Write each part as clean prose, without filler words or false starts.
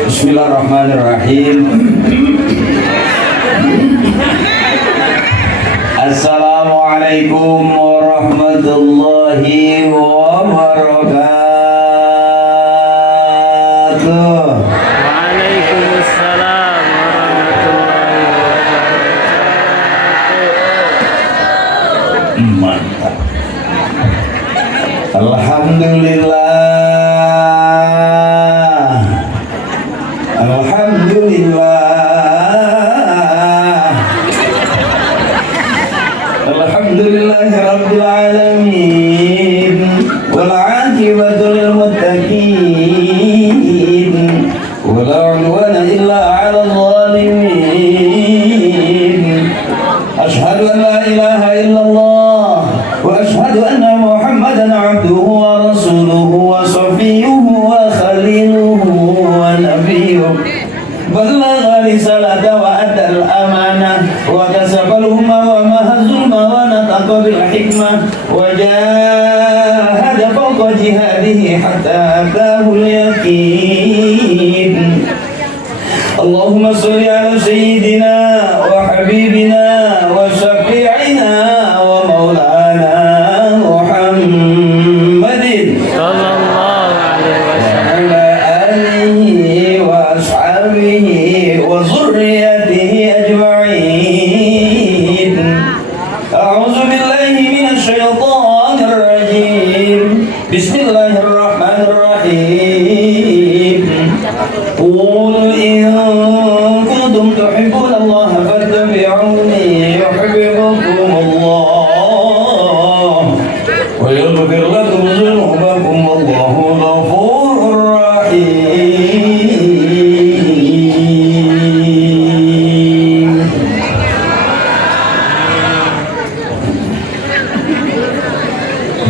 Bismillahirrahmanirrahim. Assalamualaikum warahmatullahi wabarakatuh. Waalaikumsalam warahmatullahi wabarakatuh. Mantap. Alhamdulillah. Alhamdulillahirabbil alamin wal 'aqibatu lil muttaqin wa la 'udwana illa 'alal zalimin. Asyhadu an la ilaha illallah wa asyhadu anna Muhammadan 'abduhu wa rasuluhu wa shafiyyuhu wa khaliluhu wa nabiyyuhu. Ballagha risalata wa adal amanah wa kasabal umma wa mahazul wa nataqa bil hikmah wa jahada fawqa jihadihi hatta atahul yaqin. Allahumma salli ala sayyidina wa habibina wa syafi'ina wa maulana Muhammadin Sallallahu alaihi wasallam. wa ala alihi wa ashabihi wa zurriyatihi ajma'in. A'udzu billahi minasy syaithanir rajim. Bismillahirrahmanirrahim. Qul in kuntum tuhibbuna Allah fattabi'uni yuhibbukum Allah wa yaghfir lakum dhunubakum wallahu ghafurur rahim.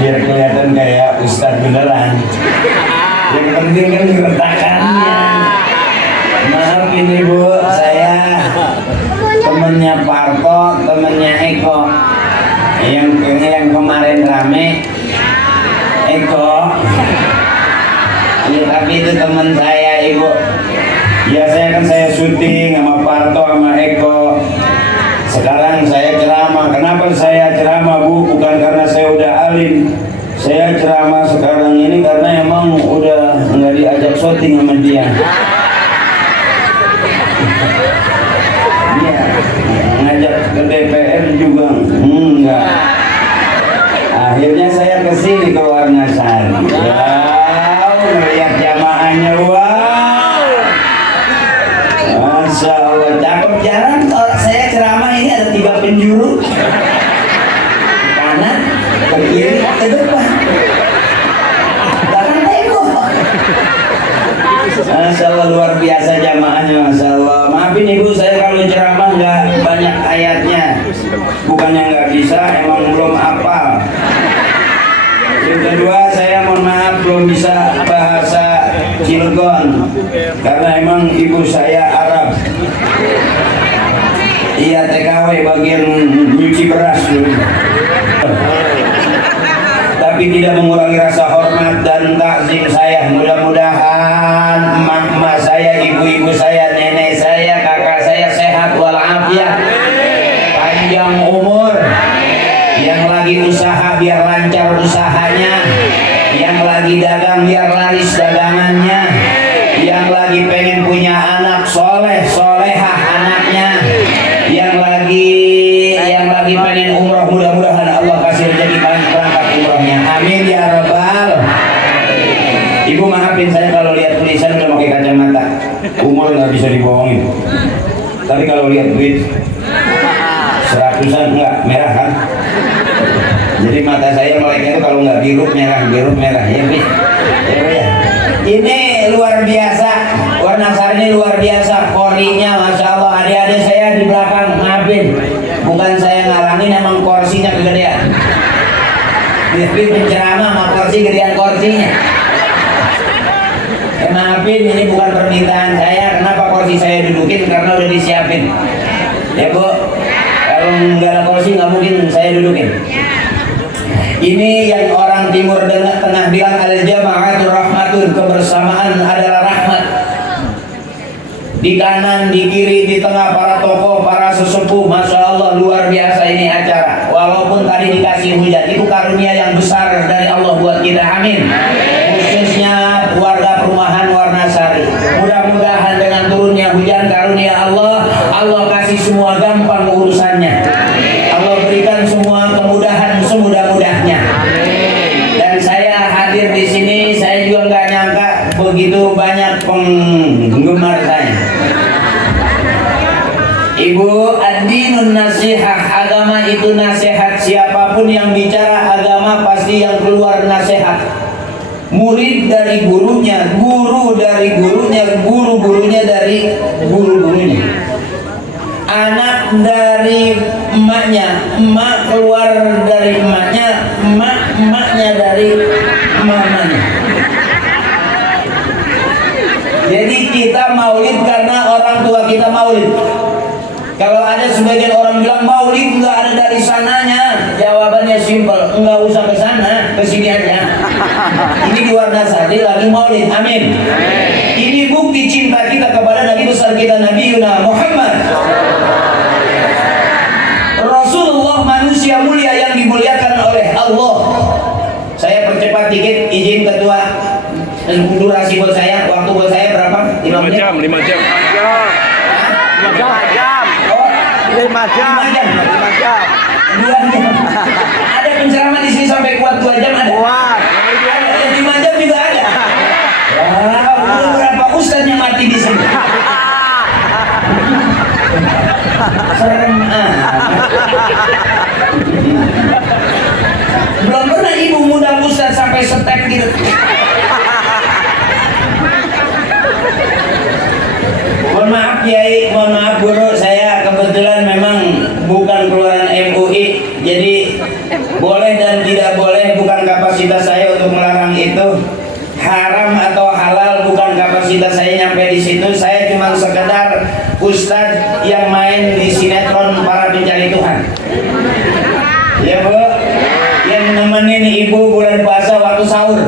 Biar kelihatan kayak ustadz beneran. Yang penting kan gertakannya. Maaf ini Bu, saya temennya Parto, temennya Eko. Yang kemarin rame Eko. Ya, tapi itu teman saya Ibu. Ya saya syuting sama Parto sama Eko. Sekarang saya ceramah. Kenapa saya ceramah Bu? Bukan karena saya udah alim. Saya ceramah sekarang ini karena emang udah nggak diajak syuting sama dia. Iya, ngajak ke DPR juga enggak. Akhirnya saya kesini ke Warnasari. Wow, melihat jamaahnya, wow. Masya Allah, cakep. Jarang saya ceramah ini ada 3 penjuru. Kanan, ke kiri, ke depan. Bahkan tengok. Masya Allah, luar biasa jamaahnya, Masya Allah. Maafin Ibu, saya kalau ceramah nggak banyak ayatnya. Bukannya nggak bisa, emang belum hafal. Yang kedua, saya mohon maaf belum bisa bahasa Cilegon karena emang ibu saya Arab. Iya, TKW bagian nyuci beras dulu. Tapi tidak mengurangi rasa hormat dan takzim saya. Mudah-mudahan emak-emak saya, ibu-ibu saya, nenek saya, kakak saya sehat walafiat, panjang umur. Yang lagi usaha biar lancar usahanya, yang lagi dagang biar laris dagangannya, yang lagi pengen punya anak soleh solehah anaknya, yang lagi pengen umroh, mudah-mudahan Allah kasih rezeki berangkat umrohnya. Amin ya rabbal. Ibu maafin saya kalau lihat tulisan udah pakai kacamata, umur nggak bisa dibohongin. Tapi kalau lihat duit 100-an enggak merah kan? Jadi mata saya meleknya itu kalau nggak biru merah ya bis. Ya. Ini luar biasa, Warnasari ini luar biasa, korinya Masya Allah. Adik-adik saya di belakang, maafin, bukan saya ngalangin, emang kursinya kegedean. Tapi penceramah sama kursi gedean kursinya. Maafin, ini bukan permintaan saya. Kenapa kursi saya dudukin? Karena udah disiapin. Ya Bu, kalau nggak ada kursi nggak mungkin saya dudukin. Ini yang orang timur tengah bilang al-jama'atul rahmatun, kebersamaan adalah rahmat. Di kanan, di kiri, di tengah para tokoh, para sesepuh, Masya Allah luar biasa ini acara. Walaupun tadi dikasih hujan, itu karunia yang besar dari Allah buat kita, amin. Khususnya keluarga perumahan Warna Sari. Mudah-mudahan dengan turunnya hujan karunia Allah, Allah kasih semua gampang urusannya. Allah berikan semua kemudahan semudah-mudahnya. Dan saya hadir di sini, saya juga nggak nyangka begitu banyak penggemar saya. Ibu, ad-dinun nasihah, agama itu nasihat. Siapapun yang bicara agama pasti yang keluar nasihat. Murid dari gurunya, guru dari gurunya, guru-gurunya dari guru-gurunya. Anak dari emaknya, emak keluar dari emaknya, emaknya dari mamanya. Jadi kita maulid karena orang tua kita maulid. Kalau ada sebagian orang bilang maulid nggak ada dari sananya, jawabannya simpel, nggak usah ke sana, ke sini aja. Ini di Warna Sari lagi maulid, amin. Ini bukti cinta kita kepada Nabi besar kita, Nabi Yuna Muhammad. Rasulullah manusia mulia yang dimuliakan oleh Allah. Saya percepat dikit, izin ketua. Durasi buat saya, waktu buat saya berapa? 5 menit? 5 jam. 5 jam. Oh, 5 jam. 5 jam. 5 jam. 2 jam. Ada penceramah di sini sampai kuat 2 jam ada. Kuat. Ada 5 jam juga ada. Wow, berapa ustaz yang mati di sini? Serem. Belum pernah ibu muda ustaz sampai setek gitu. Mohon maaf Kiai, mohon maaf Guru, saya kebetulan memang bukan keluaran MUI, jadi boleh dan tidak boleh bukan kapasitas saya untuk melarang itu. Haram atau halal bukan kapasitas saya nyampe di situ. Saya cuma sekedar ustadz yang main di sinetron para pencari Tuhan. Ya Bu, yang nemenin ibu bulan puasa waktu sahur.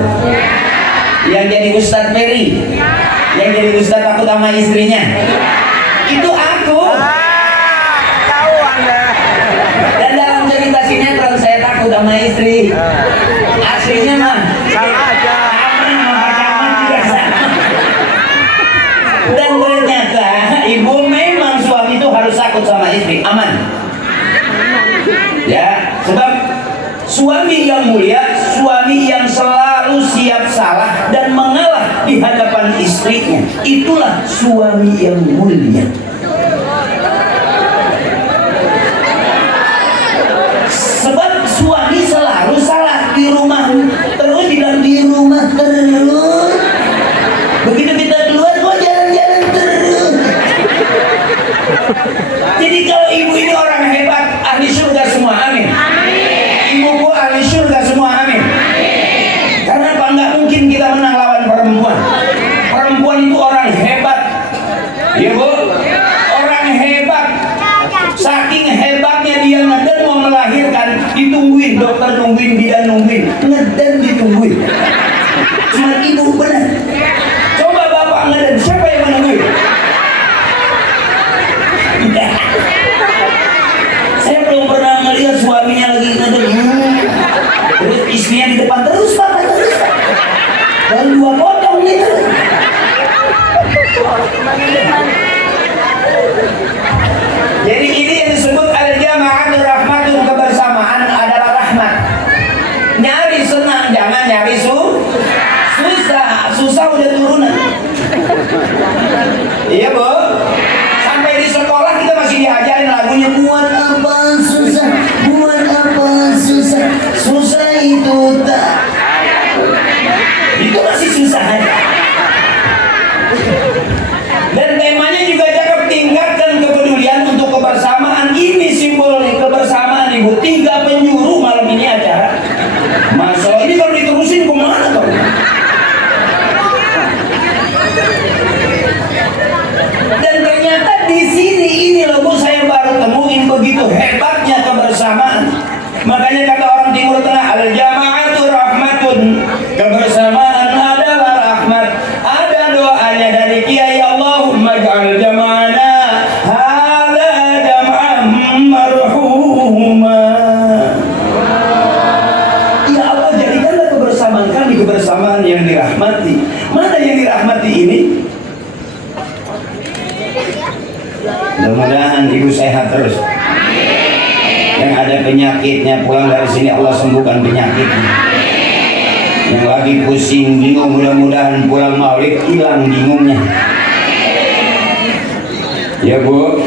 Yang jadi Ustadz Ferry, yang jadi Ustadz takut sama istrinya, itu aku. Tahu Anda. Dan dalam cerita sinetron saya takut sama istri. Aslinya mah Salah aja. aman, makanan juga sama. Dan ternyata ibu memang suami itu harus takut sama istri, aman. Ya, sebab suami yang mulia, suami yang selalu siap salah dan mengalah di hadapan istrinya, itulah suami yang mulia. Sebab suami selalu salah di rumah, terus bilang di rumah terus. Begitu kita keluar kok jalan-jalan terus. Jadi kalau ibu ini orang hebat, ahli surga semua, amin. Ibuku ahli surga semua, amin. Karena apa? Nggak mungkin kita menang lawan perempuan. Perempuan itu orang hebat, ya Bu, orang hebat. Saking hebatnya dia ngeden mau melahirkan, ditungguin dokter, nungguin bidan, nungguin ngeden, ditungguin. Cuma ibu benar. Coba bapak ngeden, siapa yang menungguin? Saya belum pernah melihat suaminya lagi ngeden. Terus istrinya di depan terus Pak, terus Pak. Dan 2 potong nih terus. Jadi ini yang disebut al-jama'atul rahmatun, kebersamaan adalah rahmat. Nyari senang, jangan nyari susah. Mudah-mudahan ibu sehat terus. Yang ada penyakitnya pulang dari sini Allah sembuhkan penyakitnya. Yang lagi pusing, bingung, mudah-mudahan pulang maulid hilang bingungnya. Ya Bu,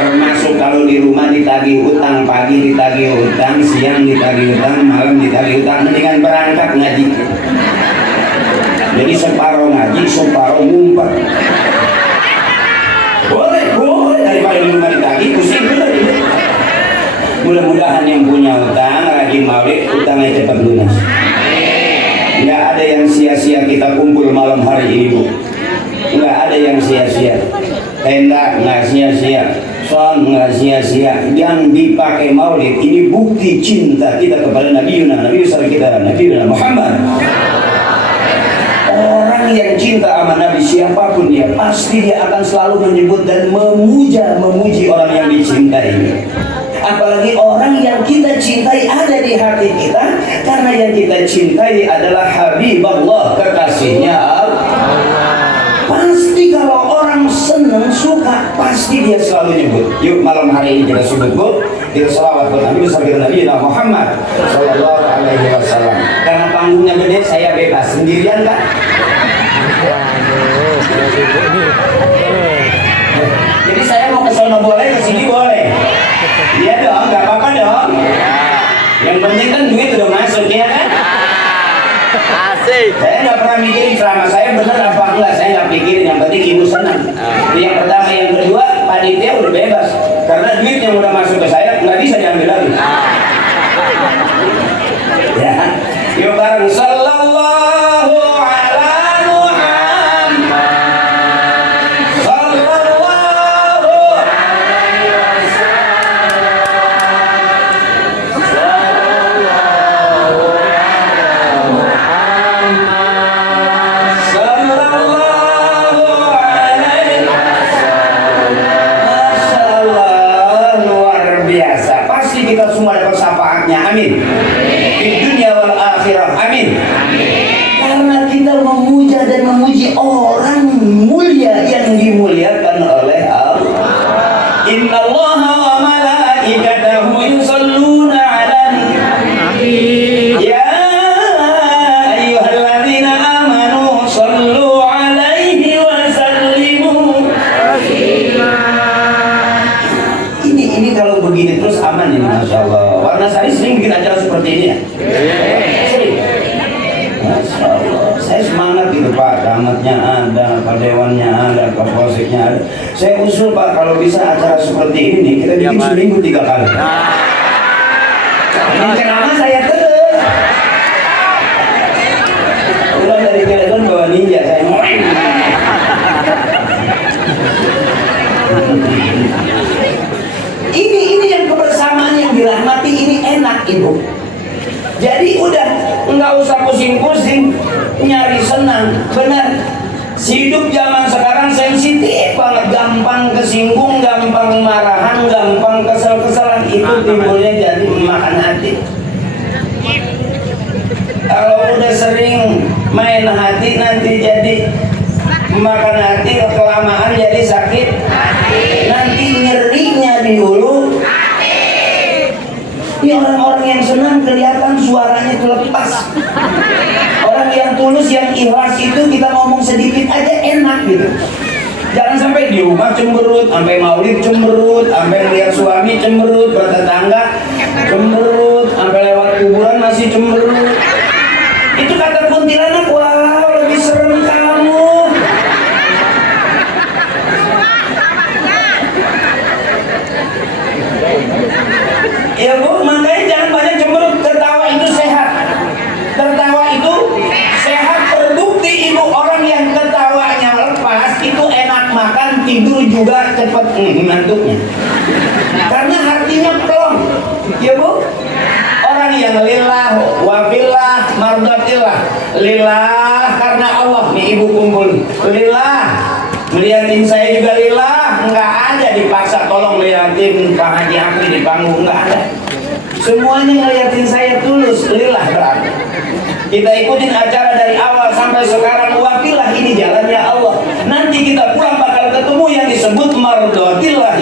termasuk kalau di rumah ditagih utang, pagi ditagih utang, siang ditagih utang, malam ditagih utang, mendingan berangkat ngaji. Jadi separuh ngaji, separuh ngumpet. Boleh daripada di rumah ditagih, pusing bener. Mudah-mudahan yang punya utang rajin maulid, utangnya cepat lunas. Nggak ada yang sia-sia kita kumpul malam hari ini Bu. Nggak ada yang sia-sia. Tenda nggak sia-sia, soal nggak sia-sia. Yang dipakai maulid ini bukti cinta kita kepada Nabi besar kita, Nabi Muhammad. Orang yang cinta sama Nabi siapapun dia, pasti dia akan selalu menyebut dan memuji orang yang dicintai. Apalagi orang yang kita cintai ada di hati kita, karena yang kita cintai adalah Habibullah, kekasihnya Allah. Pasti kalau orang senang, suka, pasti dia selalu nyebut. Yuk malam hari ini kita sebut Bu, kita selawat buat Nabi besar kita Nabi Muhammad Sallallahu Alaihi Wasallam. Karena panggungnya gede, saya bebas sendirian kan? Jadi saya mau ke sana boleh, ke sini boleh. Iya dong, nggak apa-apa dong. Yang penting kan duit udah masuk ya kan? Asik. Saya nggak pernah mikirin ceramah saya benar apa enggak, saya nggak pikirin. Yang penting ibu senang. Yang pertama, yang kedua, panitia udah bebas karena duit yang udah masuk ke saya nggak bisa diambil lagi. Ya, yuk bareng sallallahu ala Muhammad. Kita semua dapat syafaatnya, amin. Di dunia wal akhirah, amin. Karena kita memuja dan memuji orang mulia yang dimuliakan oleh Allah. Inna Allaha wa malaikatahu yusalluna 'alan nabi. Ya ayyuhalladzina amanu sallu 'alaihi wa sallimu taslima. Ini kalau begini terus aman ini, Masya Allah. Warna Sari sering bikin acara seperti ini ya? Sering. Masya Allah. Saya semangat gitu Pak. Camatnya ada, Pak Dewannya ada, Kapolseknya ada. Saya usul Pak, kalau bisa acara seperti ini nih, kita bikin seminggu 3 kali. Ini ceramah saya terus. Udah dari telepon bawa ninja saya. Ini yang kebersamaan yang dirahmati ini enak Ibu. Jadi udah nggak usah pusing-pusing nyari senang. Benar, hidup zaman sekarang sensitif banget, gampang kesinggung, gampang marahan, gampang kesel-keselan. Itu timbulnya jadi makan hati. Kalau udah sering main hati nanti jadi makan hati, kelamaan jadi sakit nanti nyerinya di hulu. Ini orang-orang yang senang kelihatan suaranya terlepas. Orang yang tulus, yang ikhlas itu kita ngomong sedikit aja enak gitu. Jangan sampai di rumah cemberut, sampai maulid cemberut, sampai lihat suami cemberut, bertetangga cemberut, sampai lewat kuburan masih cemberut. Itu kata kuntilanak, wah lebih serem kamu. Ya Bu, makanya jangan banyak cemberut. Tertawa itu sehat. Tertawa itu sehat. Terbukti Ibu, orang yang ketawanya lepas itu enak makan, tidur juga cepat ngantuknya. Karena hatinya plong. Ya Bu, orang yang lillah, wafillah, mardatillah. Lillah karena Allah nih Ibu kumpul. Lillah, ngeliatin saya juga lillah, nggak ada dipaksa tolong liatin Pak Haji Akri di panggung, nggak ada. Semuanya ngeliatin saya tulus, lillah berarti. Kita ikutin acara dari awal sampai sekarang, wafillah ini jalannya Allah. Nanti kita pulang bakal ketemu yang disebut mardatillah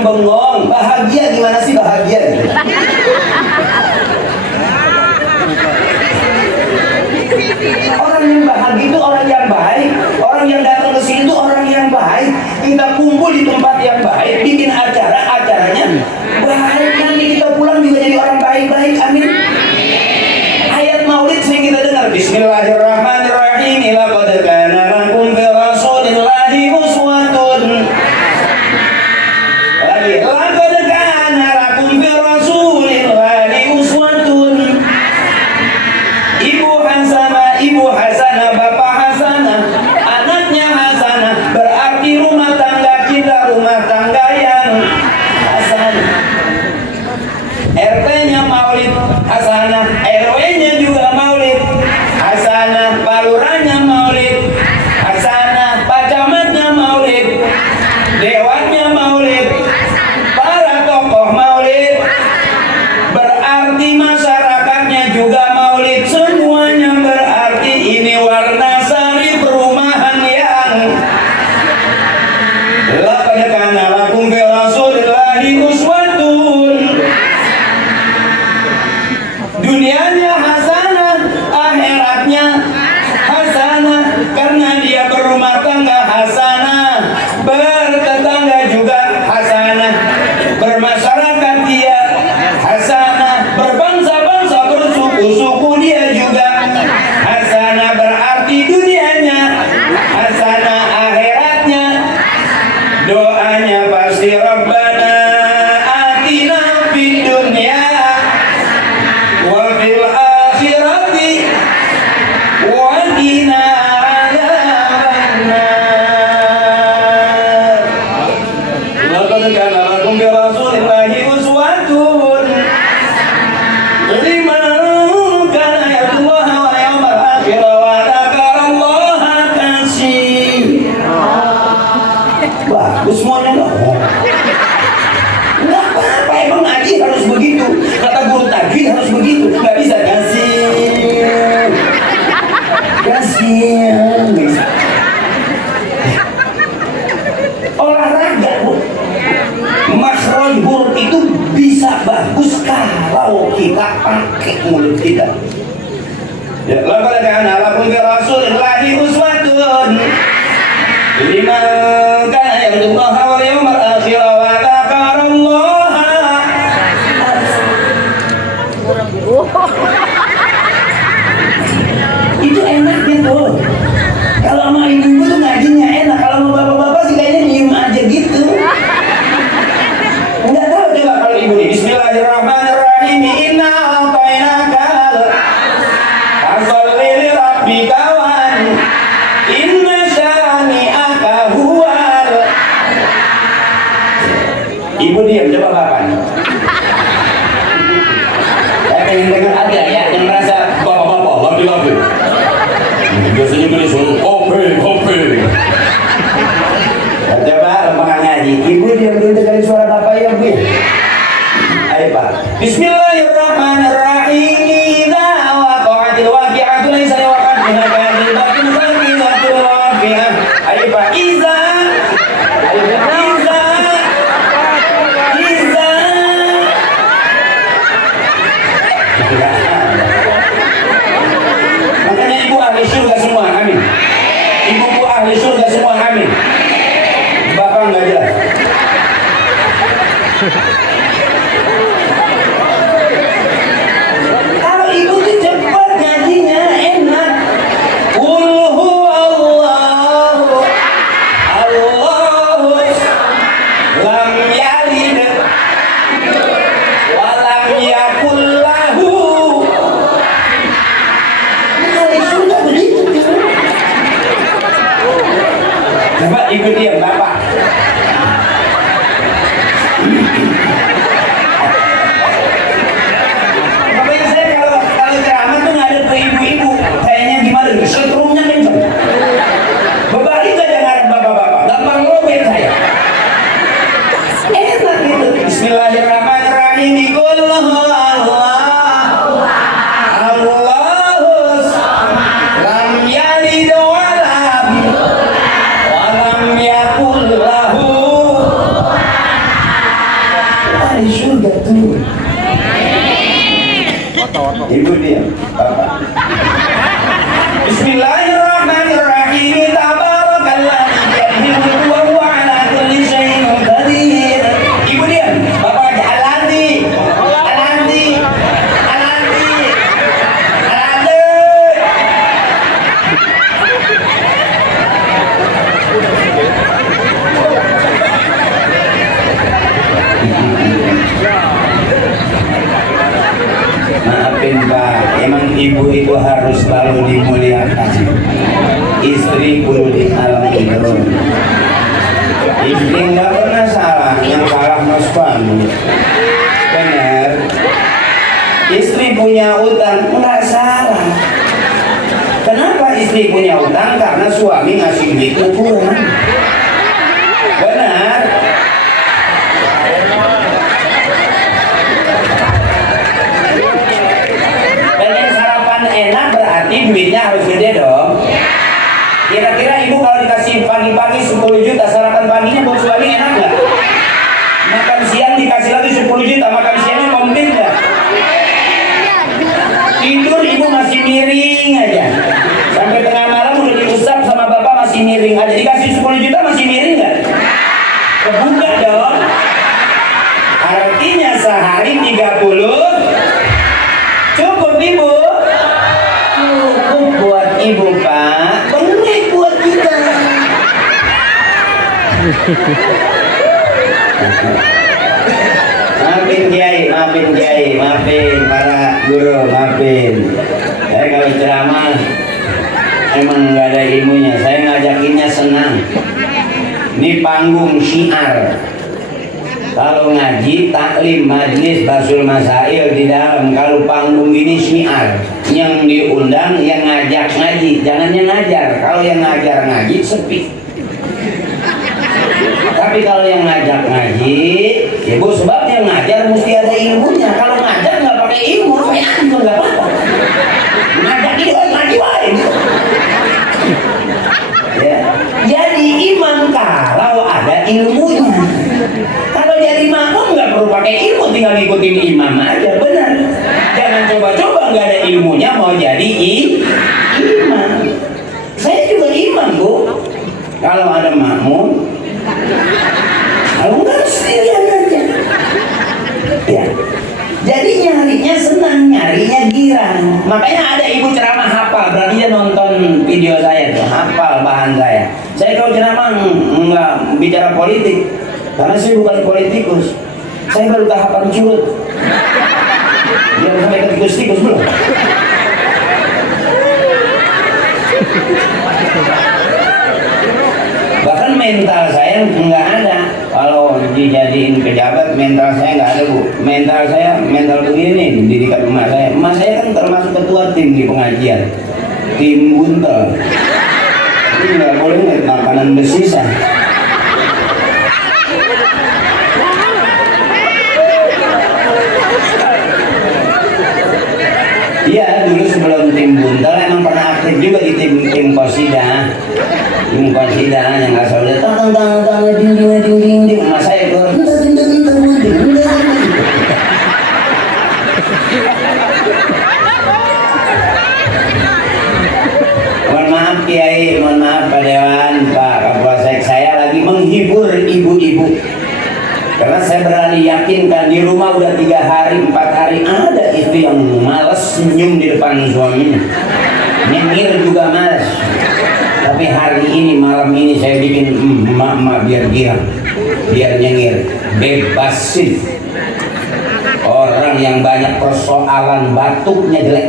orang bengong. Bahagia gimana sih bahagia gitu? Orang yang bahagia itu orang yang baik. Orang yang datang ke sini itu orang yang baik. Kita kumpul di tempat yang baik, bikin acaranya baik. Nanti kita pulang juga jadi orang baik-baik. Amin. Ayat Maulid sering kita dengar. Bismillahirrahmanirrahim. Laqad kana lakum fi Rasulillahi uswatun. Lagi. Laqad kana lakum fi Rasulillahi uswatun. Ibu Hasanah, Bapak Hasanah, anaknya Hasanah, berarti rumah tangga kita rumah tangga yang Hasanah. RT-nya Maulid Hasanah, RW-nya juga Maulid Hasanah, Paluranya Maulid Hasanah, Pak Camatnya Maulid, Dewanya Maulid, para tokoh Maulid, berarti masyarakatnya juga Maulid, semuanya berarti ini warna sari perumahan yang laqad kana lakum fi Rasulillahi uswatun. Dunianya hasanah, akhiratnya hasanah, karena dia berumah tangga hasanah, bertetangga juga hasanah, bermasyarakat dia hasanah, berbangsa-bangsa bersuku-suku dia juga hasanah, berarti dunianya hasanah, akhiratnya doanya pasti Rabbana atina fid dunya wa fil akhirati wa qina adzabannar. Laqad kana lakum fi Rasulillahi uswatun liman kana yarjullaha wal yawmal akhir wa dzakarallaha katsiran. Bagus semuanya dong. Nggak apa-apa, emang ngaji harus begitu. Kata guru tajwid harus begitu. Nggak bisa kasih. Nggak bisa. Olahraga, Bu. Makhraj huruf itu bisa bagus kalau kita pakai mulut kita. Ya, laqad kana lakum fi Rasulillahi uswatun liman kana yarjullaha wal yawmal akhir wa dzakarallaha. Itu enaknya tuh. Kalau sama ibu-ibu tuh ngajinya enak. Kalau sama bapak-bapak sih kayaknya diem aja gitu. Enggak tahu coba kalau ibu nih. Bismillahirrahmanirrahim. Inna a'tainaka fasholli li rabbika wan inna syani'aka huwal. Ibu diam, coba bapak nih. Saya pengen dengar ada ya yang merasa bapak-bapak laki-laki. Biasanya beli suruh kopi. Coba lembaga ngaji. Ibu diam dulu dengerin suara bapak ya, Bu. Ayo, Pak. Bismillahirrahmanirrahim. Idza waqa'atil waqi'atu laysa liwaqa'atiha kadhibatun fa'idatul waqi'ah. Ayo, Pak. Iza. Ayo, Pak. Iza. Makanya ibu ahli surga semua, amin. Ibu ahli surga semua, amin. Bapak nggak jelas. Kalau ibu tuh cepat ngajinya, enak. Qul huwallahu Allahu lam yalid wa lam yakul lahu. Ahli surga begitu. Coba ibu diam, bapak. Makanya saya kalau ceramah tuh nggak ada ke ibu-ibu, kayaknya gimana? Setrumnya kenceng. Berbalik aja ngarep bapak-bapak, gampang ngomongin saya. Enak gitu. Bismillahirrahmanirrahim. Qul huwallahu Allahu lam yalid wa lam yakul Ibu diam. Bapak. Bismillahirrahmanirrahim. Tabarakalladzi biyadihi wa huwa ala kulli syai'in qadir. Ibu diam. Bapak aja Alandi. Alandi. Alandi. Alandi. Maafin Pak, emang ibu-ibu harus selalu dimuliakan. Istri perlu dihalangi terus. Istri nggak pernah salah, yang salah mas suami. Benar. Istri punya utang nggak salah. Kenapa istri punya utang? Karena suami ngasih duitnya kurang. Benar. Pengen sarapan enak berarti duitnya harus gede dong. Kira-kira ibu kalau dikasih pagi-pagi 10 juta sarapan paginya buat suami enak nggak? Makan siang dikasih lagi 10 juta, makan siangnya komplit nggak? Tidur ibu masih miring aja. Sampai tengah malam udah diusap sama bapak masih miring aja. Dikasih 10 juta masih miring nggak? Kebuka dong. Artinya sehari 30 cukup ibu. Cukup buat ibu Pak. Banyak buat kita. Maafin Kiai, maafin Kiai, maafin para guru, maafin. Saya kalau ceramah emang nggak ada ilmunya. Saya ngajakinnya senang. Ini panggung syiar. Kalau ngaji, taklim, majlis, basul masail di dalam. Kalau panggung ini syiar. Yang diundang yang ngajak ngaji, jangan yang ngajar. Kalau yang ngajar ngaji sepi. Tapi kalau yang ngajak ngaji, ibu sebab yang ngajar mesti ada ilmunya. Kalau ngajar nggak pakai ilmu, ya juga nggak apa-apa. Ngajak itu ngaji lain. Ya. Jadi imam kalau ada ilmunya. Kalau jadi makmum nggak perlu pakai ilmu, tinggal ngikutin imam aja, benar. Jangan coba-coba nggak ada ilmunya mau jadi imam. Saya juga imam bu. Kalau ada makmum, kalau nggak sendirian aja. Ya. Jadi nyarinya senang, nyarinya girang. Makanya ada ibu ceramah hafal, berarti dia nonton video saya tuh, hafal bahan saya. Saya kalau ceramah nggak bicara politik, karena saya bukan politikus. Saya baru tahapan curut. Dia sampai ke tikus-tikus belum. Bahkan mental saya nggak ada. Kalau dijadiin pejabat, mental saya nggak ada bu. Mental saya mental begini, didikan emak saya. Emak saya kan termasuk ketua tim di pengajian, tim buntel. Ini nggak boleh nggak makanan bersisa. Iya, dulu sebelum tim buntel emang pernah aktif juga di tim Kosida. Tim Kosida yang asal udah tang ding mas saya keluar. Mohon maaf Kiai, mohon maaf Pak Dewan, Pak Kapolsek, saya lagi menghibur ibu-ibu. Karena saya berani yakinkan di rumah udah 3 hari, 4 hari ada istri yang malas senyum di depan suaminya. Nyengir juga malas. Tapi hari ini, malam ini saya bikin emak-emak biar girang, biar nyengir, bebasin. Orang yang banyak persoalan batuknya jelek.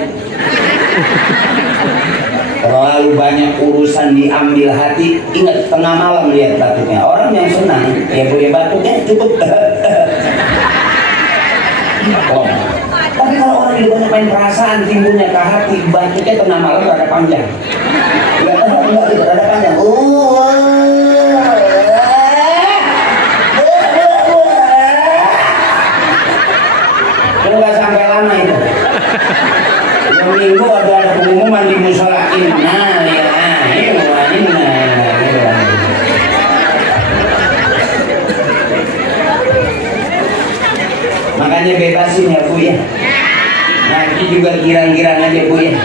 Terlalu banyak urusan diambil hati. Ingat tengah malam lihat batuknya. Orang yang senang ya boleh batuknya cukup. Oh. Tapi kalau orang yang banyak main perasaan timbulnya ke hati, batuknya tengah malam rada panjang. Enggak rada panjang. Enggak sampai lama itu. Yang minggu ada pengumuman di musola makanya bebasin ya bu ya. Ngaji juga girang-girang aja Bu ya.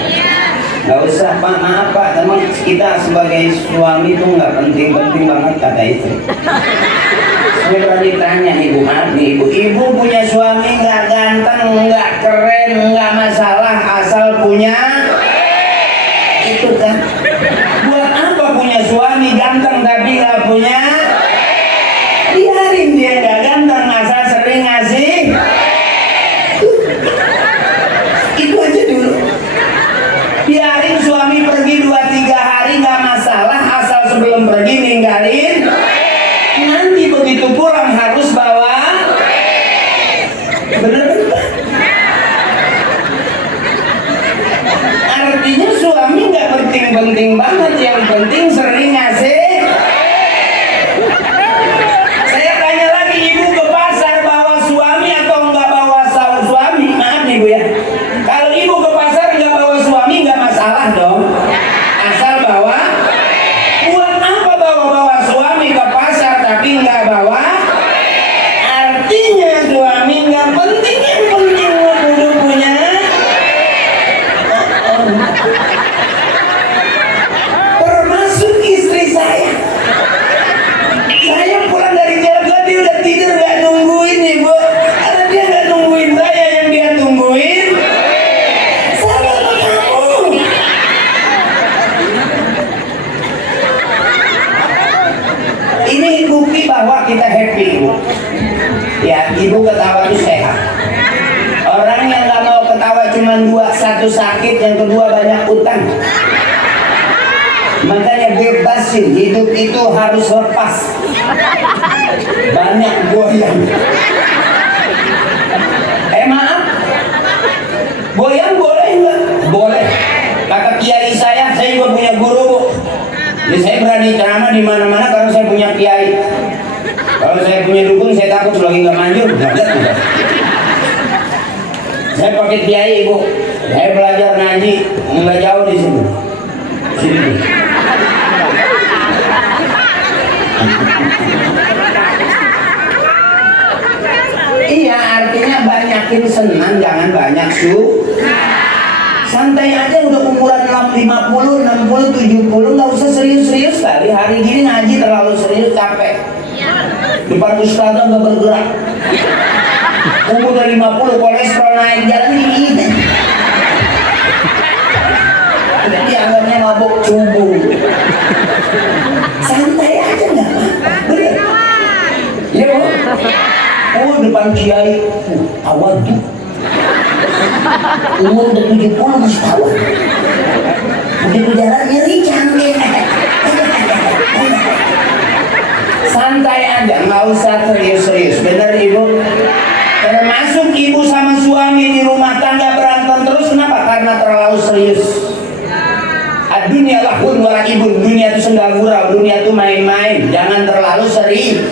Nggak usah Pak, maaf Pak, emang kita sebagai suami tuh nggak penting-penting banget kata istri. Saya pernah ditanya ibu, maaf nih ibu punya suami nggak ganteng, nggak keren, nggak masalah, asal punya itu kan. Buat apa punya suami ganteng tapi nggak punya? Biarin dia nggak ganteng, asal sering ngasih. Itu aja dulu. Biarin suami pergi 2-3 hari nggak masalah, asal sebelum pergi ninggalin. Nanti begitu pulang harus bawa. Bener-bener. Artinya suami nggak penting-penting banget, yang penting sering ngasih. Saya tanya lagi, ibu ke pasar bawa suami atau nggak bawa suami? Maaf nih Bu ya. Kalau ibu ke pasar nggak bawa suami nggak masalah dong, asal bawa. Buat apa bawa suami ke pasar tapi nggak bawa? Artinya suami nggak penting, yang penting kudu punya. Termasuk istri saya. Saya pulang dari jaga dia udah tidur nggak nungguin ibu. Karena dia nggak nungguin saya, yang dia tungguin sama kamu. Ini bukti bahwa kita happy ibu. Ya, ibu ketawa itu sehat. Orang yang nggak mau ketawa cuma dua, satu sakit, yang kedua banyak utang. Makanya bebasin, hidup itu harus lepas. Banyak goyang. Maaf, goyang boleh nggak? Boleh. Kata kiai saya juga punya guru Bu. Jadi saya berani ceramah di mana-mana karena saya punya kiai. Kalau saya punya dukun, saya takut lagi nggak manjur. Saya pakai kiai Ibu. Saya belajar ngaji nggak jauh di sini. Sini. Iya, artinya banyakin senang, jangan banyak santai aja. Udah umuran 50, 60, 70, nggak usah serius-serius kali. Hari gini ngaji terlalu serius, capek. Depan ustazah nggak bergerak. Umur udah 50, kolesterol naik, jalan gini. Dianggapnya mabuk cubu. Santai aja nggak apa-apa. Iya Bu. Oh depan kiai, tawadu. Umur udah 70 masih tawadu. Begitu jalan nyeri canggih. Santai aja, nggak usah serius-serius. Bener Ibu? Termasuk ibu sama suami di rumah tangga berantem terus, kenapa? Karena terlalu serius. Dunia lahun walakibun, dunia itu sendal gurau, dunia itu main-main. Jangan terlalu serius.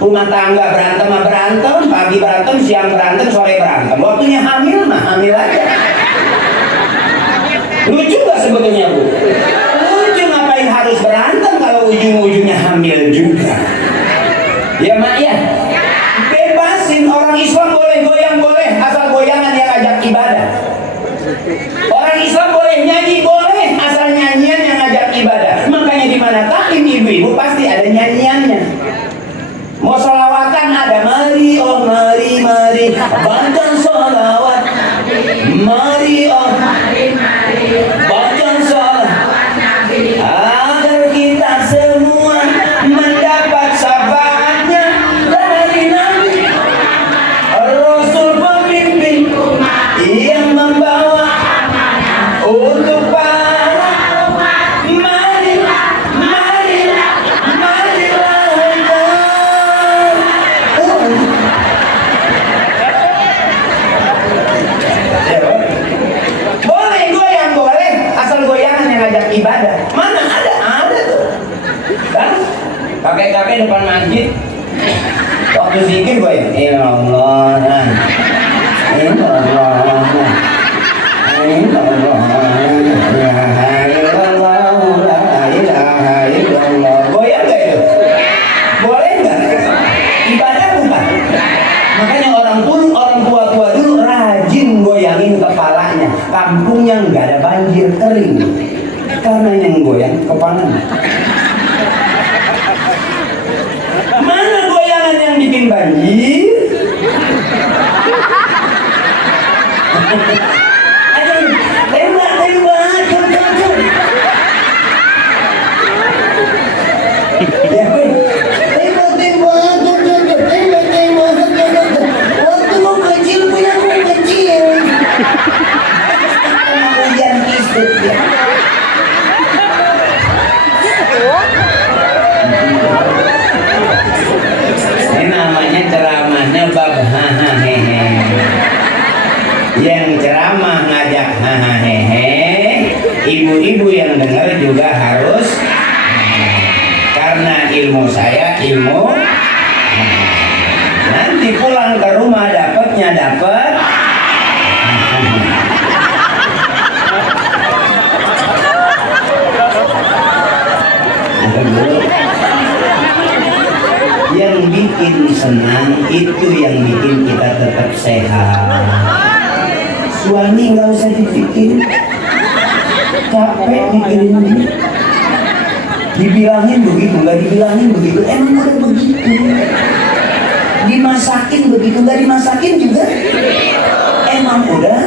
Rumah tangga berantem, pagi berantem, siang berantem, sore berantem. Waktunya hamil mah hamil aja. Lucu gak sebetulnya Bu? Lucu, ngapain harus berantem kalau ujung-ujungnya hamil juga? Ya Mak ya. Bebasin, orang Islam boleh goyang, boleh, asal goyangan yang ajak ibadah. Orang Islam boleh nyanyi, boleh, asal nyanyian yang ngajak ibadah. Makanya di mana taklim ibu-ibu pasti ada nyanyiannya. Mau sholawatan ada, mari oh mari mari baca sholawat, mari oh baca sholawat, agar kita semua mendapat syafaatnya dari Nabi Rasul pemimpin yang membawa untuk para umat. Marilah, marilah, marilah. Boleh goyang, boleh, asal goyangan yang ngajak ibadah. Mana ada tuh. Kan? Kakek-kakek depan masjid waktu zikir goyang. Ya Allah, ya Allah. Goyang gak itu? Boleh nggak? Ibadah bukan? Makanya orang tua dulu rajin goyang. kampungnya nggak ada banjir kering karena yang goyang kepangan. Mana goyangan yang bikin banjir? Aduh, tembak, jom. Ya, tembak, jom. Waktu mau kecil punya aku kecil. Hujan istri ya. Ini namanya ceramahnya bab hahaha. Yang ceramah ngajak hahaha, ibu-ibu yang dengar juga harus, karena ilmu saya ilmu. Nanti pulang ke rumah dapatnya dapat. Yang bikin senang itu yang bikin kita tetap sehat. Suami nggak usah dipikir, capek mikirin ini. Dibilangin begitu, nggak dibilangin begitu, emang udah begitu. Dimasakin begitu, nggak dimasakin juga, emang udah.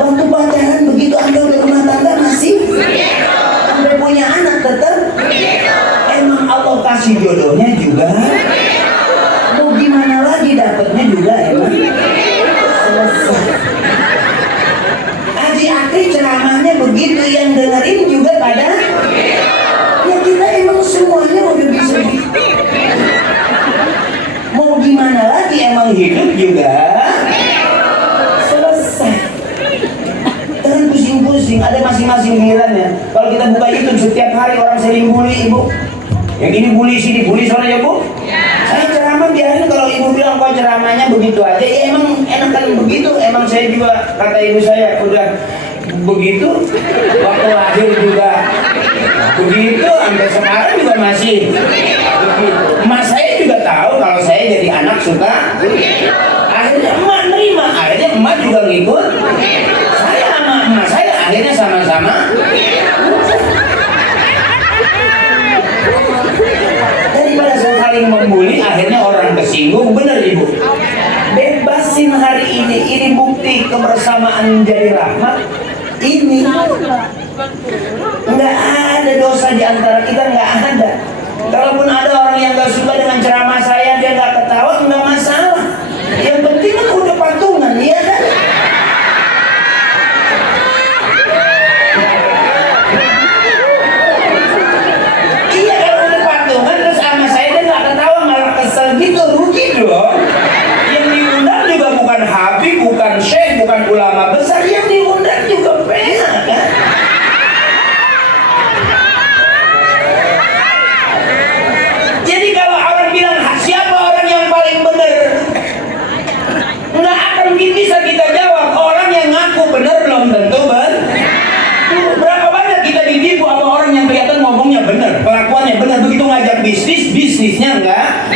Waktu pacaran begitu, Anda udah rumah tangga masih, Anda punya anak tetap. Emang Allah kasih jodohnya juga. Mau gimana lagi dapatnya juga emang. Aji Akri ceramahnya begitu, yang dengerin juga pada. Ya kita emang semuanya udah bisa. Mau gimana lagi, emang hidup juga. Selesai. Jangan pusing-pusing, ada masing-masing gilirannya. Kalau kita buka YouTube setiap hari orang sering bully ibu. Yang ini bully, sini bully, soalnya bu. Saya ceramah biarin, kalau ibu bilang kok ceramahnya begitu aja, ya emang enakan begitu. Emang saya juga, kata ibu saya, udah begitu. Waktu lahir juga begitu, sampai sekarang juga masih begitu. Emak saya juga tahu kalau saya jadi anak suka. Akhirnya emak nerima, akhirnya emak juga ngikut. Saya sama emak saya akhirnya sama-sama. Daripada saling membuli, akhirnya orang kesinggung. Bener ibu, bebasin hari ini bukti kebersamaan jadi rahmat. Ini nggak ada dosa di antara kita, nggak ada. Kalaupun ada orang yang nggak suka dengan ceramah saya, dia nggak ketawa, nggak masalah. Yang penting kan udah patungan, ya kan? Iya, kalau udah patungan terus sama saya dia nggak ketawa, malah kesel gitu, rugi dong. Yang diundang juga bukan habib, bukan syekh, bukan ulama besar, yang diundang juga PH kan? Jadi kalau orang bilang siapa orang yang paling benar, nggak akan bisa kita jawab. Orang yang ngaku benar belum tentu benar. Berapa banyak kita ditipu sama orang yang kelihatan ngomongnya benar, kelakuannya benar, begitu ngajak bisnisnya enggak.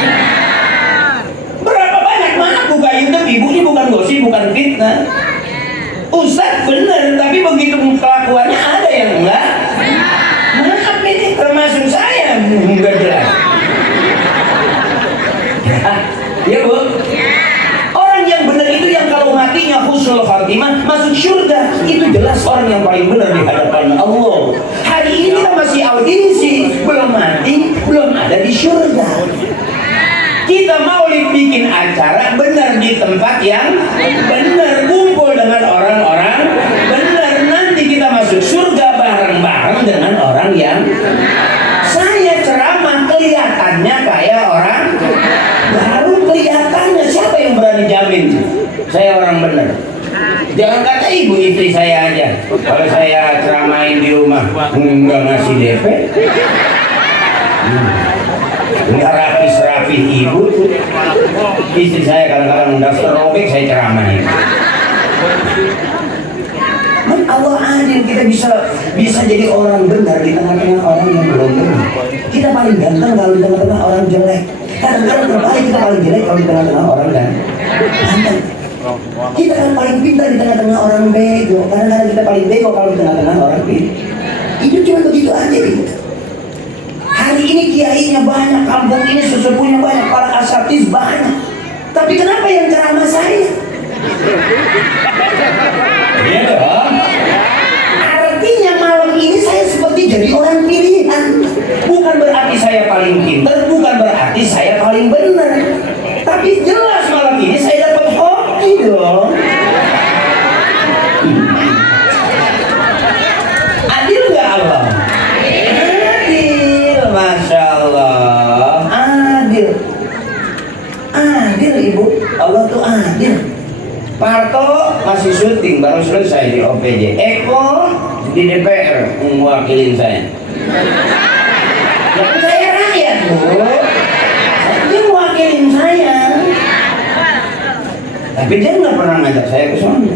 Berapa banyak mana buka YouTube, ibunya bukan gosip, bukan fitnah. Ustaz benar, tapi begitu kelakuannya ada yang enggak. Maaf ini termasuk saya, enggak jelas. Ya bu, orang yang benar itu yang kalau matinya husnul khatimah masuk surga, itu jelas orang yang paling benar di hadapan Allah. Hari ini kita masih audisi, belum mati, belum ada di surga. Kita maulid bikin acara benar di tempat yang benar, kumpul dengan orang-orang benar, nanti kita masuk surga bareng-bareng dengan orang yang. Saya ceramah kelihatannya kayak orang baru, kelihatannya, siapa yang berani jamin saya orang benar? Jangan kata ibu istri saya aja, kalau saya ceramain di rumah nggak ngasih DP, nggak rapih ibu tuh. Istri saya kadang-kadang daftar robek saya ceramain. Allah adil, kita bisa jadi orang benar di tengah-tengah orang yang belum benar. Kita paling ganteng kalau di tengah-tengah orang jelek. Kadang-kadang terbalik, kita paling jelek kalau di tengah-tengah orang ganteng. Kita kan paling pintar di tengah-tengah orang bego. Kadang-kadang kita paling bego kalau di tengah-tengah orang pintar. Itu cuma begitu aja gitu. Hari ini kiainya banyak, kampung ini sesepuhnya banyak, para asatidz banyak. Tapi kenapa yang ceramah saya? Iya dong. Artinya malam ini saya seperti jadi orang pilihan. Bukan berarti saya paling pintar, bukan berarti saya paling benar. Tapi jelas malam ini saya dapat hoki dong. Adil nggak Allah? Adil, masya Allah. Adil, adil ibu. Allah tuh adil. Parto masih syuting baru selesai di OPJ. Eko di DPR mewakilin saya. Ya kan saya rakyat bu. Dia mewakilin saya. Tapi dia nggak pernah ngajak saya ke sana.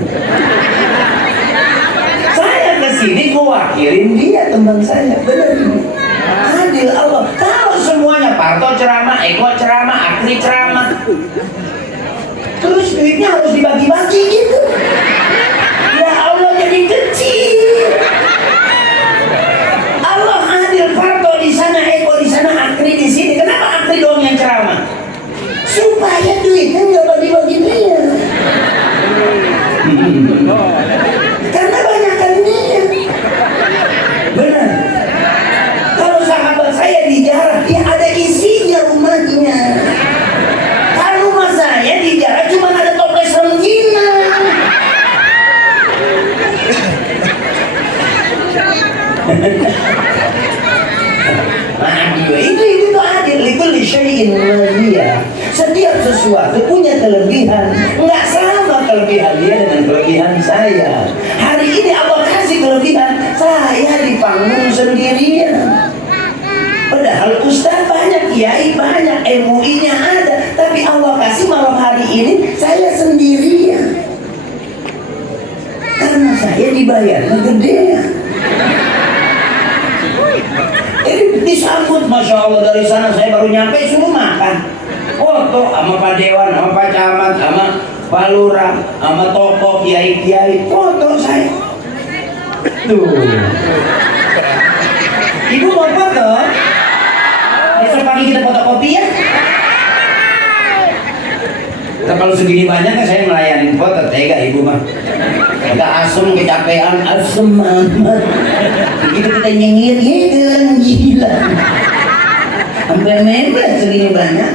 Saya kesini mewakilin dia, teman saya. Benar ini. Adil Allah. Kalau semuanya Parto ceramah, Eko ceramah, Akri ceramah, terus duitnya harus dibagi-bagi gitu. Ya Allah jadi kecil. Allah adil, Parto di sana, Eko di sana, Akri di sini. Kenapa Akri doang yang ceramah? Supaya duitnya nggak bagi-bagi dia. Karena banyakkan dia. Benar. Kalau sahabat saya dijarah, ya ada isinya rumahnya. Kalau rumah saya dijarah cuma ada toples rengginang. Maaf juga, itu tuh adil. Itu lisyai'in waziyah. Setiap sesuatu punya kelebihan. Nggak sama kelebihan dia dengan kelebihan saya. Hari ini Allah kasih kelebihan, saya di panggung sendirian. Padahal ustaz banyak, kiai banyak, MUI-nya ada, tapi Allah kasih malam hari ini saya sendirian. Karena saya dibayarnya gedean. Ini disambut, masya Allah, dari sana saya baru nyampe suruh makan. Foto sama Pak Dewan, sama Pak Camat, sama Pak Lurah, sama tokoh kiai-kiai, foto saya. Tuh. Ibu mau foto? Besok pagi kita fotokopi ya. Nah, kalau segini banyak kan saya melayani foto, tega ibu mah. Kita asem, kecapean, asem amat. Begitu kita nyengir, gitu orang gila. Sampai mepet segini banyak.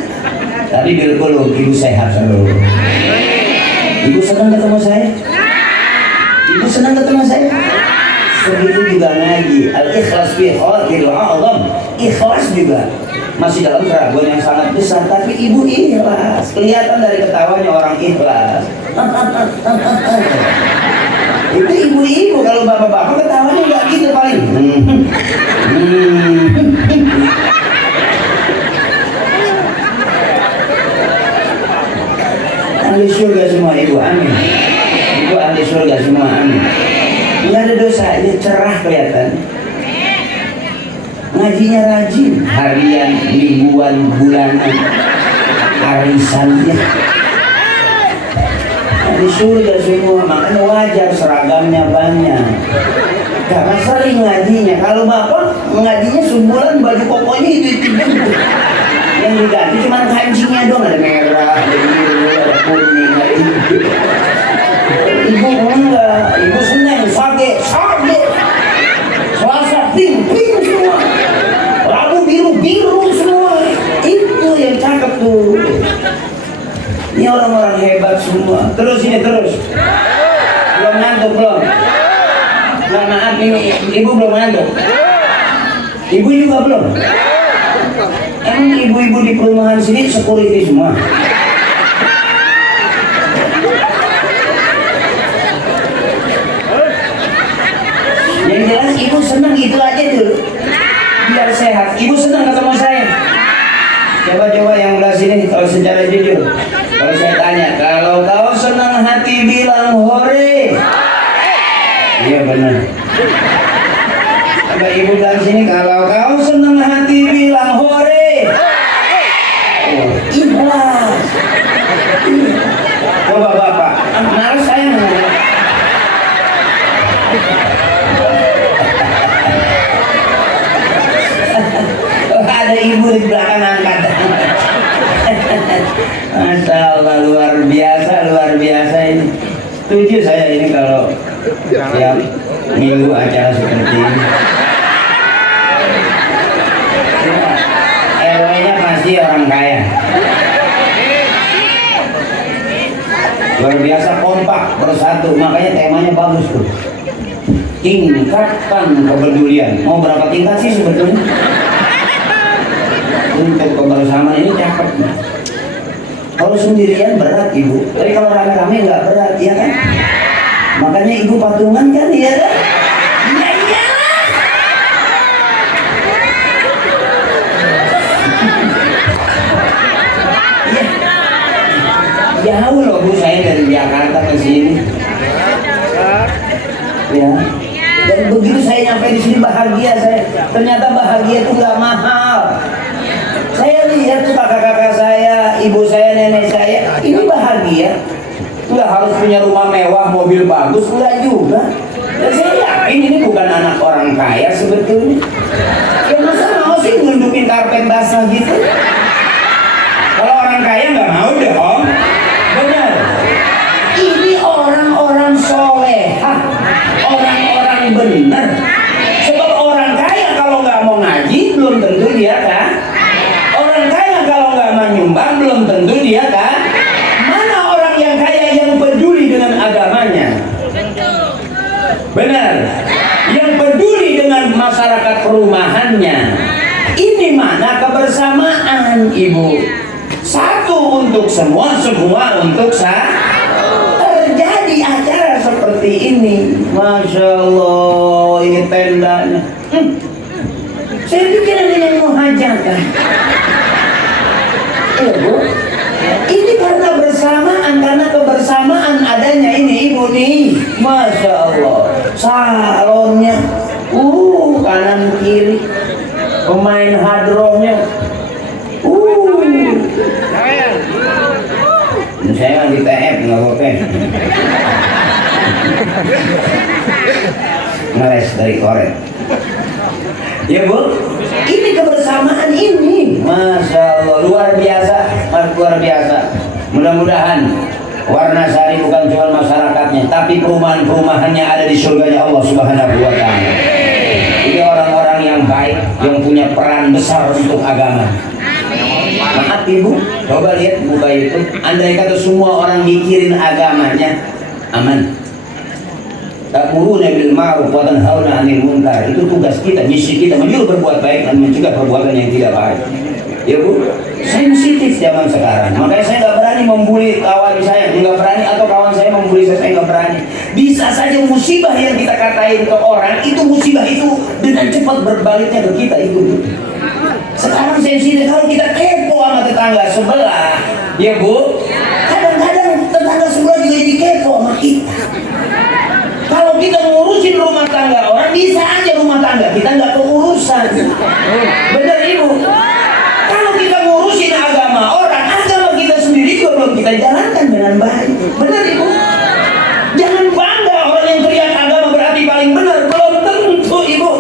Tapi bilkul ibu sehat selalu. Ibu senang ketemu saya? Ibu senang ketemu saya? Segitu juga ngaji. Al-ikhlas fi khawatir al-azam. Ikhlas juga masih dalam keraguan yang sangat besar, tapi ibu ikhlas. Kelihatan dari ketawanya orang ikhlas. Itu ibu-ibu, kalau bapak-bapak ketawanya nggak gitu paling. Ahli surga semua ibu, amin. Ibu ahli surga semua, amin. Nggak ada dosanya, cerah kelihatan. Ngajinya rajin, harian, mingguan, bulanan, arisannya. Di surga semua, makanya wajar seragamnya banyak. Karena sering ngajinya. Kalau bapak ngajinya sebulan baju kokonya itu yang diganti cuma kancingnya doang, ada merah, ada biru, ada kuning, ada hijau. Ibu enggak, ibu seneng, sage, Selasa pink semua, Rabu biru semua. Itu yang cakep tuh. Ini orang-orang hebat semua. Terus ini terus. Belum ngantuk belum? Nggak, maaf ini ibu belum ngantuk. Ibu juga belum. Emang ibu-ibu di perumahan sini security semua? Yang jelas ibu senang itu aja dulu. Biar sehat. Ibu senang ketemu saya. Coba-coba yang belah sini kalau secara jujur. Kalau saya tanya, kalau kau senang hati bilang hore. Iya benar. Coba ibu belah sini, kalau kau senang hati bilang hore. Oh, ikhlas. Coba bapak, Ada ibu di belakang angkat. Masya Allah, luar biasa ini. Setuju saya ini kalau tiap minggu acara seperti ini. RW-nya pasti orang kaya. Luar biasa kompak bersatu, makanya temanya bagus tuh. Tingkatkan kepedulian. Mau berapa tingkat sih sebetulnya? Untuk kebersamaan ini cakep. Kalau sendirian berat ibu, tapi kalau rame-rame nggak berat, ya kan? Makanya ibu patungan kan, ya kan? Iya iyalah. Ya. Jauh loh bu, saya dari Jakarta ke sini. Ya. Dan begitu saya nyampe di sini bahagia saya. Ternyata bahagia itu nggak mahal. Saya lihat tuh kakak-kakak saya, ibu saya, nenek saya, ini bahagia. Nggak harus punya rumah mewah, mobil bagus, enggak juga. Dan saya yakin ini bukan anak orang kaya sebetulnya. Ya masa mau sih ngundukin karpet basah gitu? Kalau orang kaya nggak mau deh om. Benar. Ini orang-orang solehah, orang-orang benar. Sebab orang kaya kalau nggak mau ngaji belum tentu dia kan. Orang kaya kalau nggak menyumbang belum tentu dia kan. Mana orang yang kaya yang peduli dengan agamanya? Benar. Yang peduli dengan masyarakat perumahannya. Ini mana kebersamaan ibu? Satu untuk semua, semua untuk terjadi acara seperti ini. Masya Allah, ini tendanya. Saya pikir ada yang mau hajatan. Iya bu, ini karena bersamaan, karena kebersamaan adanya ini ibu nih. Masya Allah, salonnya, kanan kiri, pemain hadrohnya, saya di TF nggak apa-apa. Ngeles dari korek. Ya bu, ini kebersamaan ini, masya Allah luar biasa, luar biasa. Mudah-mudahan Warna Sari bukan cuma masyarakatnya, tapi perumahan-perumahannya ada di surganya Allah Subhanahu wa Ta'ala. Ini orang-orang yang baik, yang punya peran besar untuk agama. Maaf ibu, coba lihat buka itu. Andai kata semua orang mikirin agamanya, aman. Ta'muruna bil ma'ruf wa tanhauna 'anil munkar. Itu tugas kita, misi kita menyuruh berbuat baik dan mencegah perbuatan yang tidak baik. Ya bu, sensitif zaman sekarang. Makanya saya nggak berani membuli kawan saya, nggak berani, atau kawan saya membuli saya nggak berani. Bisa saja musibah yang kita katain ke orang itu, musibah itu dengan cepat berbaliknya ke kita itu. Sekarang sensitif, kalau kita kepo sama tetangga sebelah, ya bu, kadang-kadang tetangga sebelah juga jadi kepo sama kita. Kalau kita ngurusin rumah tangga orang, bisa aja rumah tangga kita nggak keurusan. Bener ibu? Kalau kita ngurusin agama orang, agama kita sendiri juga belum kita jalankan dengan baik. Bener ibu? Jangan bangga orang yang teriak agama berarti paling benar. Belum tentu ibu.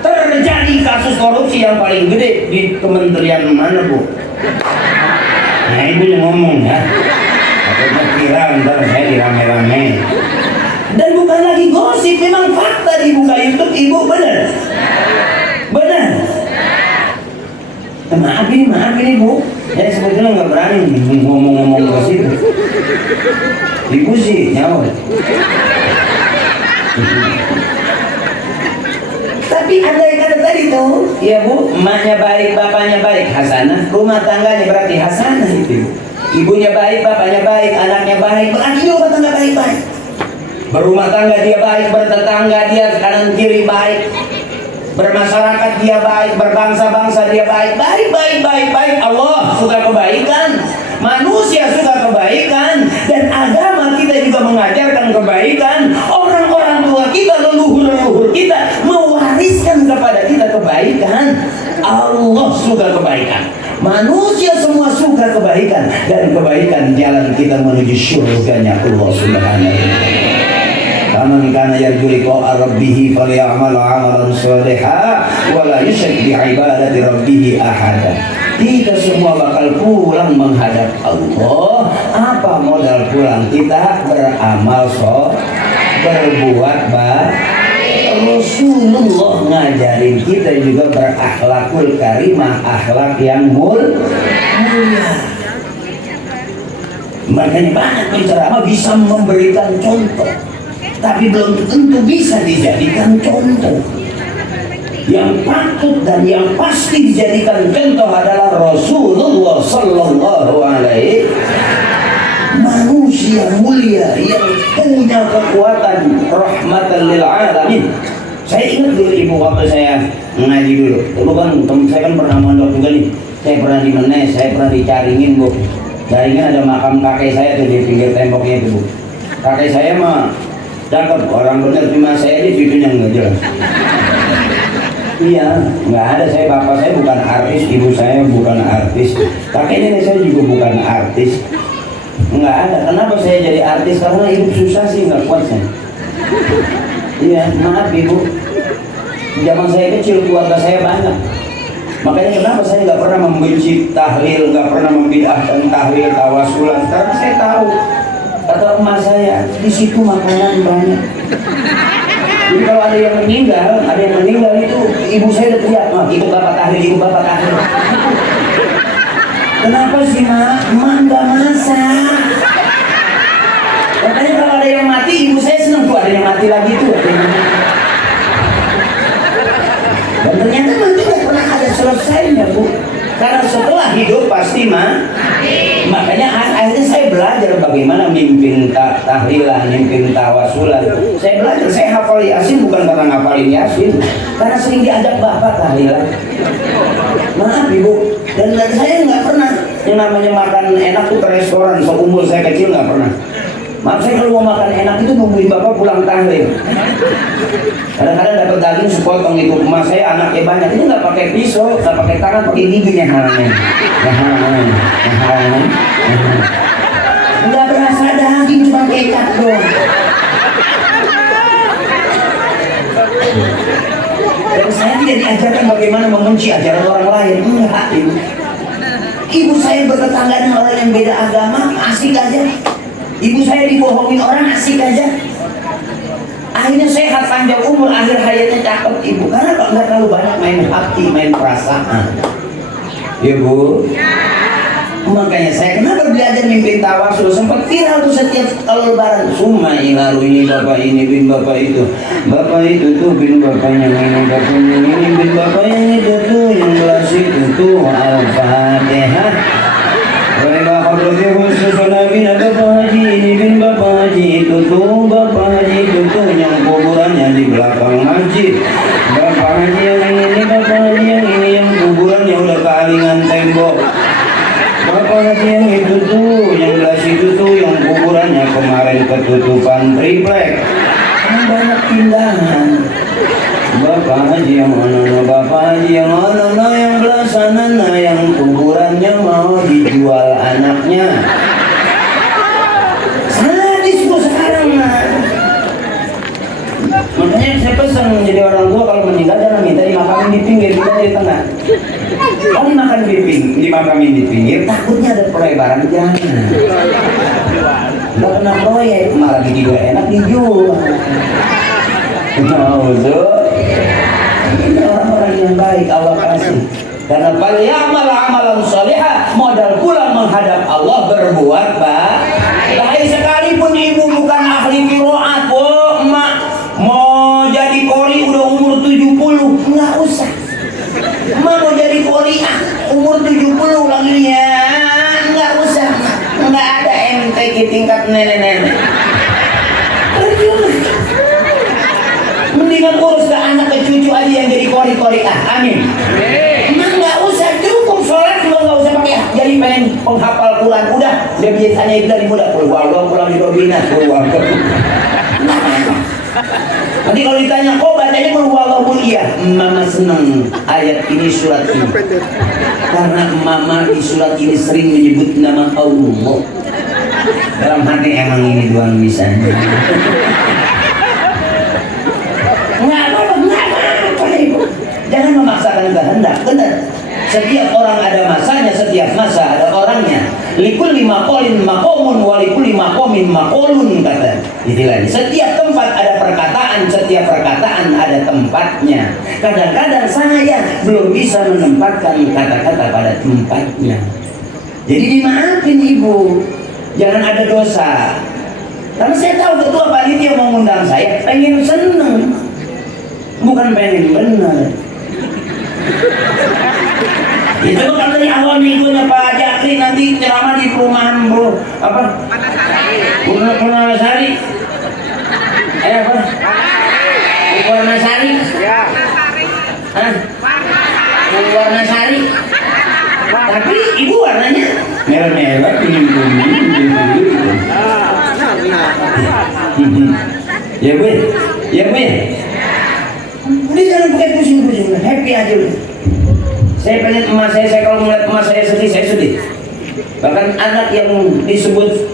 Terjadi kasus korupsi yang paling gede di kementerian mana bu? Nah ibu yang ngomong ya. Aku kira ntar saya dirame-rame. Dan bukan lagi gosip, memang fakta dibuka YouTube ibu, benar? Benar? Maaf ini bu, saya sebetulnya nggak berani ngomong-ngomong ke situ. Ibu sih nyawa. Tapi andai kata tadi tuh, ya bu, emaknya baik, bapaknya baik, hasanah, rumah tangganya berarti hasanah itu. Ibunya baik, bapaknya baik, anaknya baik, berarti rumah tangga baik-baik. Berumah tangga dia baik, bertetangga dia kanan kiri baik, bermasyarakat dia baik, berbangsa-bangsa dia baik. Baik. Allah suka kebaikan, manusia suka kebaikan, dan agama kita juga mengajarkan kebaikan. Orang-orang tua kita, leluhur-leluhur kita mewariskan kepada kita kebaikan. Allah suka kebaikan, manusia semua suka kebaikan, dan kebaikan jalan kita menuju surganya Allah Subhanahu wa Ta'ala. Faman kana yarju liqa'a rabbih falyamal 'amalan shalihan wa la yusyrik bi ibadati rabbih ahada. Kita semua bakal pulang menghadap Allah. Apa modal pulang kita? Beramal berbuat baik. Rasulullah ngajarin kita juga berakhlakul karimah, akhlak yang mulia. Makanya banyak penceramah bisa memberikan contoh, tapi belum tentu bisa dijadikan contoh. Yang patut dan yang pasti dijadikan contoh adalah Rasulullah Sallallahu Alaihi manusia mulia yang punya kekuatan rahmatan lil alamin. Saya ingat dulu ibu waktu saya ngaji dulu. Dulu kan saya kan pernah mondok juga nih. Saya pernah di Menes, saya pernah di Caringin, Bu. Caringin ada makam kakek saya tuh di pinggir temboknya itu, Bu. Kakek saya mah cakep, orang bener, cuma saya ini cucunya nggak jelas. Iya, nggak ada. Bapak saya bukan artis, ibu saya bukan artis, kakek nenek saya juga bukan artis. Nggak ada. Kenapa saya jadi artis? Karena hidup susah sih, nggak kuat saya. Iya, maaf ibu. Zaman saya kecil keluarga saya banyak. Makanya kenapa saya nggak pernah membenci tahlil, nggak pernah membid'ahkan tahlil, tawasulan. Karena saya tahu, kata emak saya, di situ makanan banyak. Jadi kalau ada yang meninggal itu ibu saya udah teriak, ikut bapak tahlil, ikut bapak tahlil. Kenapa sih mak? Mak nggak masak. Makanya kalau ada yang mati, ibu saya senang tuh ada yang mati lagi tuh. Dan ternyata mati nggak pernah ada selesainya, Bu. Karena setelah hidup pasti makanya akhirnya saya belajar bagaimana mimpin tahlilan, mimpin tawasulan. Saya belajar, saya hafal Yasin bukan karena ngafalin Yasin, karena sering diajak bapak tahlilan. Maaf ibu, dan saya nggak pernah yang namanya makan enak tuh ke restoran. Seumur saya kecil nggak pernah. Maaf, saya kalau mau makan enak itu nungguin bapak pulang tahlil. Kadang-kadang dapat daging sepotong itu. Emak saya anaknya banyak, ini nggak pakai pisau, nggak pakai tangan, pakai giginya halangnya. Nggak berasa daging, cuma kecap doang. Dan saya tidak diajarkan bagaimana membenci ajaran orang lain. Enggak, ibu. Ibu saya bertetangga dengan orang yang beda agama, asik aja. Ibu saya dibohongin orang, asik aja. Akhirnya sehat, panjang umur, akhir hayatnya cakep ibu. Karena kok nggak terlalu banyak main hati, main perasaan. Ya Bu. Makanya saya kenapa belajar mimpin tawasul, sempat viral tuh setiap kalau lebaran. Summa ilaru ini bapak ini bin bapak itu, bapak itu tuh bin bapaknya ini, bapaknya ini bin bapaknya itu tuh, yang gelas itu tuh Al-Fatihah. Baiklah hadrati khusus Nabi bapak haji ini bin bapak haji itu tuh, bapak haji itu tuh yang kuburannya di belakang masjid. Bapak haji yang ini, bapak haji yang ini yang kuburannya udah kealingan tembok. Bapak haji yang itu tuh, yang gelas itu tuh, yang kuburannya kemarin ketutupan triplek. Kan banyak pindahan. Bapak haji yang mana, bapak haji yang mana, yang gelas sana, yang kuburannya mau dijual anaknya. Sadis bu sekarang mah. Makanya saya pesan jadi orang tua kalau meninggal jangan minta dimakamin di pinggir, kita di tengah. Kalau dimakan dimakamin di pinggir, takutnya ada pelebaran jalan. Nggak kena proyek, malah juga enak dijual. Ini orang-orang yang baik Allah kasih. Karena falyamal amalan shalihan, modal pulang menghadap Allah berbuat baik. Sekalipun ibu bukan ahli qiraat, emak mau jadi qori udah umur 70, nggak usah. Emak mau jadi qori umur 70 lagi ya, nggak usah. Nggak ada MTQ tingkat nenek-nenek. Mendingan urus ke anak ke cucu aja yang jadi qori-qori. Amin. Emang nggak usah, cukup sholat juga nggak usah pakai jadi pengen penghafal Quran. Udah dia biasanya itu dari muda keluarga pulang di Robina keluarga. Nanti kalau ditanya kok bacanya keluarga iya, mama senang ayat ini surat ini karena mama di surat ini sering menyebut nama Allah. Dalam hati emang ini doang bisa. likulli maqalin maqamun wa likulli maqamin maqalun, kata istilahnya. Setiap tempat ada perkataan, setiap perkataan ada tempatnya. Kadang-kadang saya belum bisa menempatkan kata-kata pada tempatnya. Jadi dimaafin ibu, jangan ada dosa. Karena saya tahu ketua panitia mengundang saya pengen seneng, bukan pengen benar. Itu kan dari awal minggunya Pak Jakri nanti ceramah di perumahan bro apa? Purnasari. Apa? Purnasari. Ya. Hah? Purnasari. Tapi ibu warnanya merah-merah, kuning-kuning. Ya bu, ya bu ya. Udah jangan pakai pusing-pusing, happy aja udah. Saya pengen emas saya kalau melihat emas saya sedih. Bahkan anak yang disebut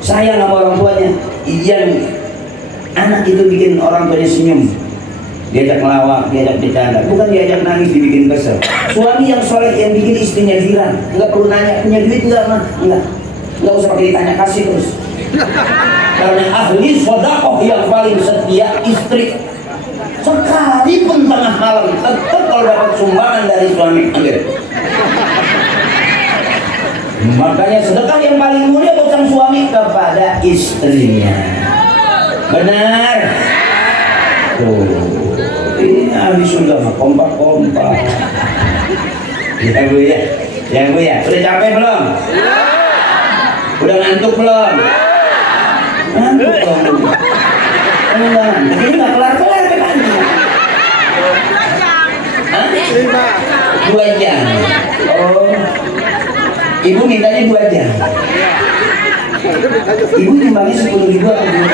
sayang sama orang tuanya, yang anak itu bikin orang tuanya senyum, diajak melawak, diajak bercanda, bukan diajak nangis, dibikin kesel. Suami yang soleh yang bikin istrinya girang, nggak perlu nanya punya duit nggak mah, nggak usah pakai ditanya, kasih terus. Karena ahli sedekah yang paling setia istri. Sekalipun tengah malam tetap kalau dapat sumbangan dari suami ambil. Makanya sedekah yang paling mulia bukan suami kepada istrinya. Benar. Tuh, ini ahli sudah kompak. Ya bu ya, ya bu ya. Udah capek belum? Udah ngantuk belum? Ngantuk dong. Enggak, ini nggak kelar-kelar kan? 2 jam. Oh, ibu mintanya 2 jam. Ibu timbangnya 10.000 atau 20.000?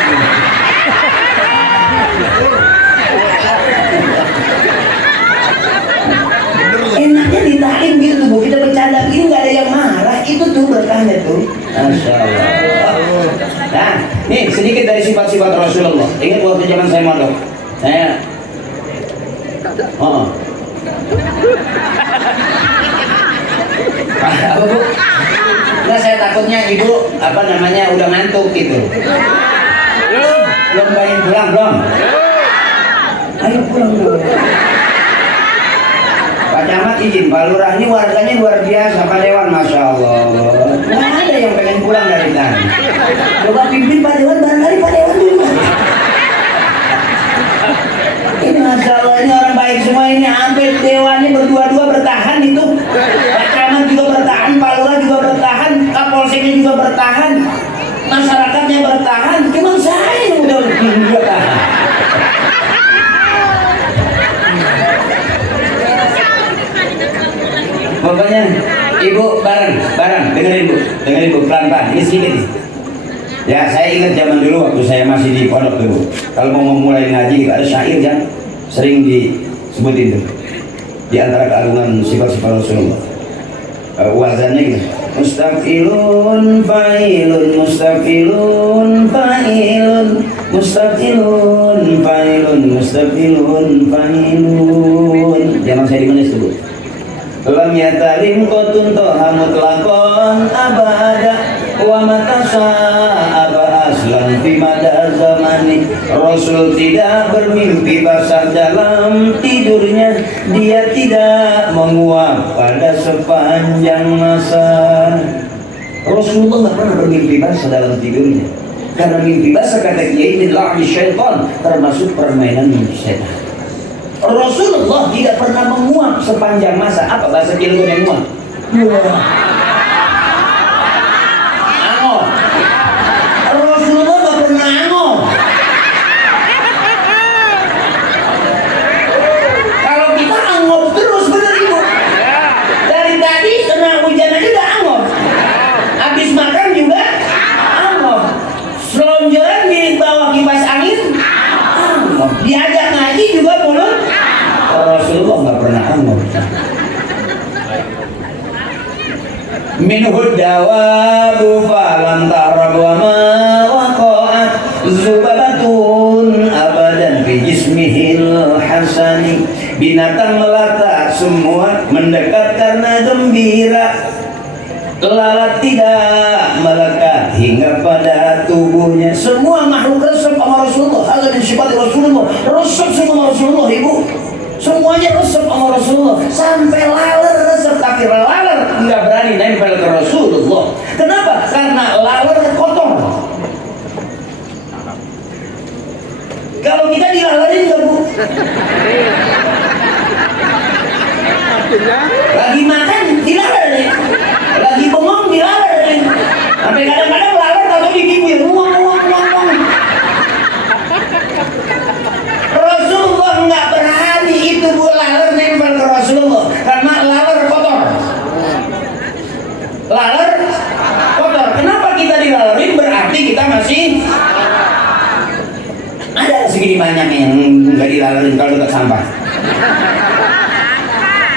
Enaknya ditain gitu bu, kita bercanda begini nggak ada yang marah, itu tuh berkahnya tuh. Masya Allah. Nah, nih sedikit dari sifat-sifat Rasulullah. Ingat waktu zaman saya mondok, saya apa bu? Nah saya takutnya ibu udah ngantuk gitu. Belum pengen pulang belum? Ayo pulang dulu. Pak Camat izin, Pak Lurah ini warganya luar biasa, Pak Dewan, Masya Allah. Nggak ada yang pengen pulang dari tadi. Coba pimpin Pak Dewan, barangkali Pak Dewan dulu. Ini Masya Allah, ini orang baik semua ini. Sampai Dewannya berdua-dua bertahan itu. Pak Camat juga bertahan, Pak Lurah juga bertahan, Kapolseknya juga bertahan, masyarakatnya bertahan. Cuma saya yang udah bertahan. Pokoknya ibu bareng dengerin bu pelan-pelan, ini sedikit nih. Ya saya ingat zaman dulu waktu saya masih di pondok dulu, kalau mau memulai ngaji ada syair yang sering disebutin tuh di antara keagungan sifat-sifat Rasulullah. Wazannya gitu, mustaqilun fa'ilun, mustaqilun fa'ilun, mustaqilun fa'ilun, mustaqilun fa'ilun. Zaman saya di mana itu bu? Lam yatarim qotun toha mutlaqan abada wa matasa aba aslan fi mada zamani. Rasul tidak bermimpi basah dalam tidurnya, dia tidak menguap pada sepanjang masa. Rasulullah tidak pernah bermimpi basah dalam tidurnya, karena mimpi basah kata dia ini la'bi syaitan, termasuk permainan mimpi syaitan. Rasulullah tidak pernah menguap sepanjang masa. Apa bahasa Cilegon yang menguap? Angop. Rasulullah tidak pernah angop. Kalau kita angop terus, benar ibu. Dari tadi kena hujan aja udah angop. Habis makan juga angop. Selonjoran di bawah kipas angin angop. Diajak ngaji juga mulut. Rasulullah nggak pernah angop. Minhud dawabu falam tarab wa ma waqa'at zubabatun abadan fi jismihil hasani. Binatang melata semua mendekat karena gembira. Lalat tidak melekat hingga pada tubuhnya. Semua makhluk resep sama Rasulullah. Hadza min sifat Rasulullah. Resep sama Rasulullah, Ibu. Semuanya resep sama Rasulullah. Sampai laler resep, tapi laler nggak berani nempel ke Rasulullah. Kenapa? Karena laler kotor. Kalau kita dilalerin nggak, Bu? Lagi makan dilalerin, lagi bengong dilalerin, sampai kadang-kadang laler atau digigit, muang. Rasulullah nggak berani itu, Bu, laler nempel ke Rasulullah karena laler kotor. Laler kotor. Kenapa kita dilalerin? Berarti kita masih ada segini banyak yang nggak dilalerin kalau dekat sampah.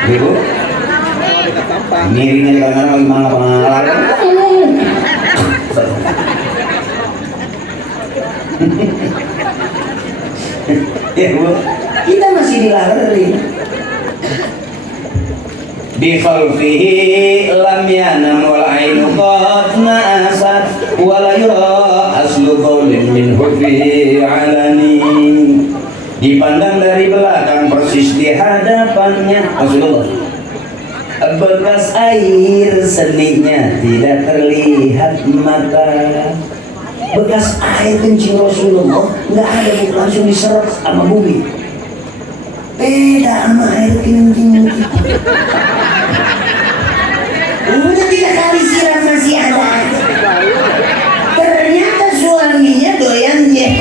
Ibu, miringnya di kadang-kadang lagi mangap laler. Ya, Bu, kita masih dilalerin. Bi khalfihi lam yanam wal ainu qad na'asat wa la yura aslu qawlin minhu fi alani. Dipandang dari belakang persis di hadapannya Rasulullah. Bekas air seninya tidak terlihat mata. Bekas air kencing Rasulullah nggak ada, Bu, langsung diserap sama bumi. Beda sama air kencing kita. Udah 3 kali siram masih ada. Ternyata suaminya doyan dia.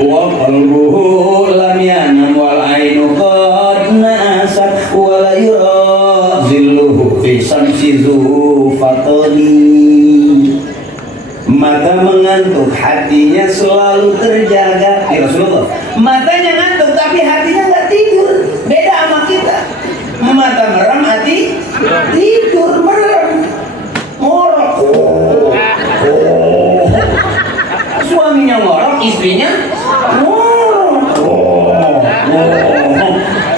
Wa qalbuhu lam yanam wal ainu qad na'asat wa la yura zilluhu fi samsi zufatani. Mata mengantuk, hatinya selalu terjaga. Ya Rasulullah, matanya ngantuk tapi hatinya nggak tidur. Beda sama kita. Mata merem, hati tidur. Merem, ngorok. Suaminya ngorok, istrinya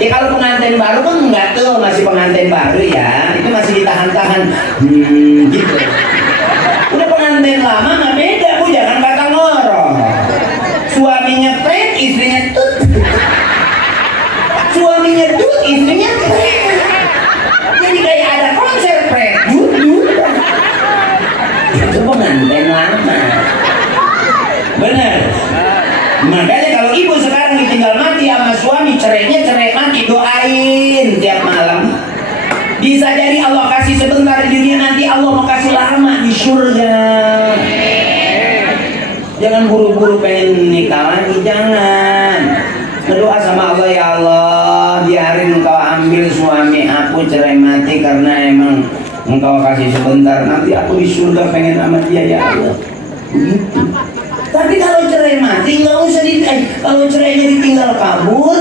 ya. Kalau pengantin baru kan enggak tuh, masih pengantin baru ya, itu masih ditahan-tahan gitu. Udah pengantin lama nggak beda, Bu, jangan kata ngorok. Suaminya pret, istrinya tut. Suaminya tut, istrinya pret. Jadi kayak ada konser pret, tut. Itu pengantin lama. Benar. Makanya kalau ibu sekarang ditinggal mati sama suami, cerainya cerai mati, doain tiap malam. Bisa jadi Allah kasih sebentar di dunia, nanti Allah mau kasih lama di surga. Jangan buru-buru pengen nikah lagi, jangan. Berdoa sama Allah, ya Allah, biarin engkau ambil suami aku cerai mati karena emang engkau kasih sebentar, nanti aku di surga pengen sama dia, ya Allah. Begitu. Tapi kalau cerai mati nggak usah kalau cerainya ditinggal kabur,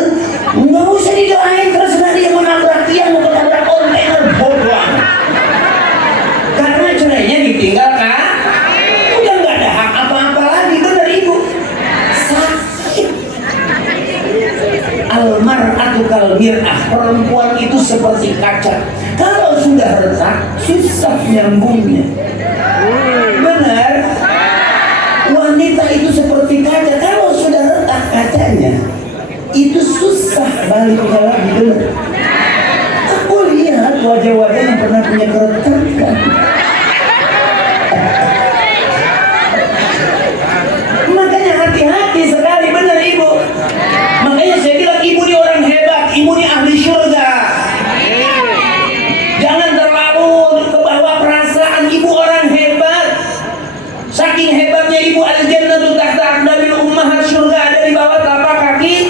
nggak usah didoain, terus dia menabrak tiang, mau menabrak kontainer, bodoh. Karena cerainya ditinggal kan, udah nggak ada hak apa-apa lagi, bener Ibu. Sakit. Almar'atu kal mir'ah, perempuan itu seperti kaca. Kalau sudah retak, susah nyambungnya. Benar. Wanita itu seperti kaca, kalau sudah retak kacanya, itu susah baliknya lagi, benar. Aku lihat wajah-wajah yang pernah punya keretakan. Makanya hati-hati sekali, benar Ibu. Makanya saya bilang Ibu ini orang hebat, Ibu ini ahli surga. Jangan terlalu kebawa perasaan, Ibu orang hebat. Saking hebatnya Ibu, al-jannatu tahta aqdamil ummahat, surga ada di bawah telapak kaki.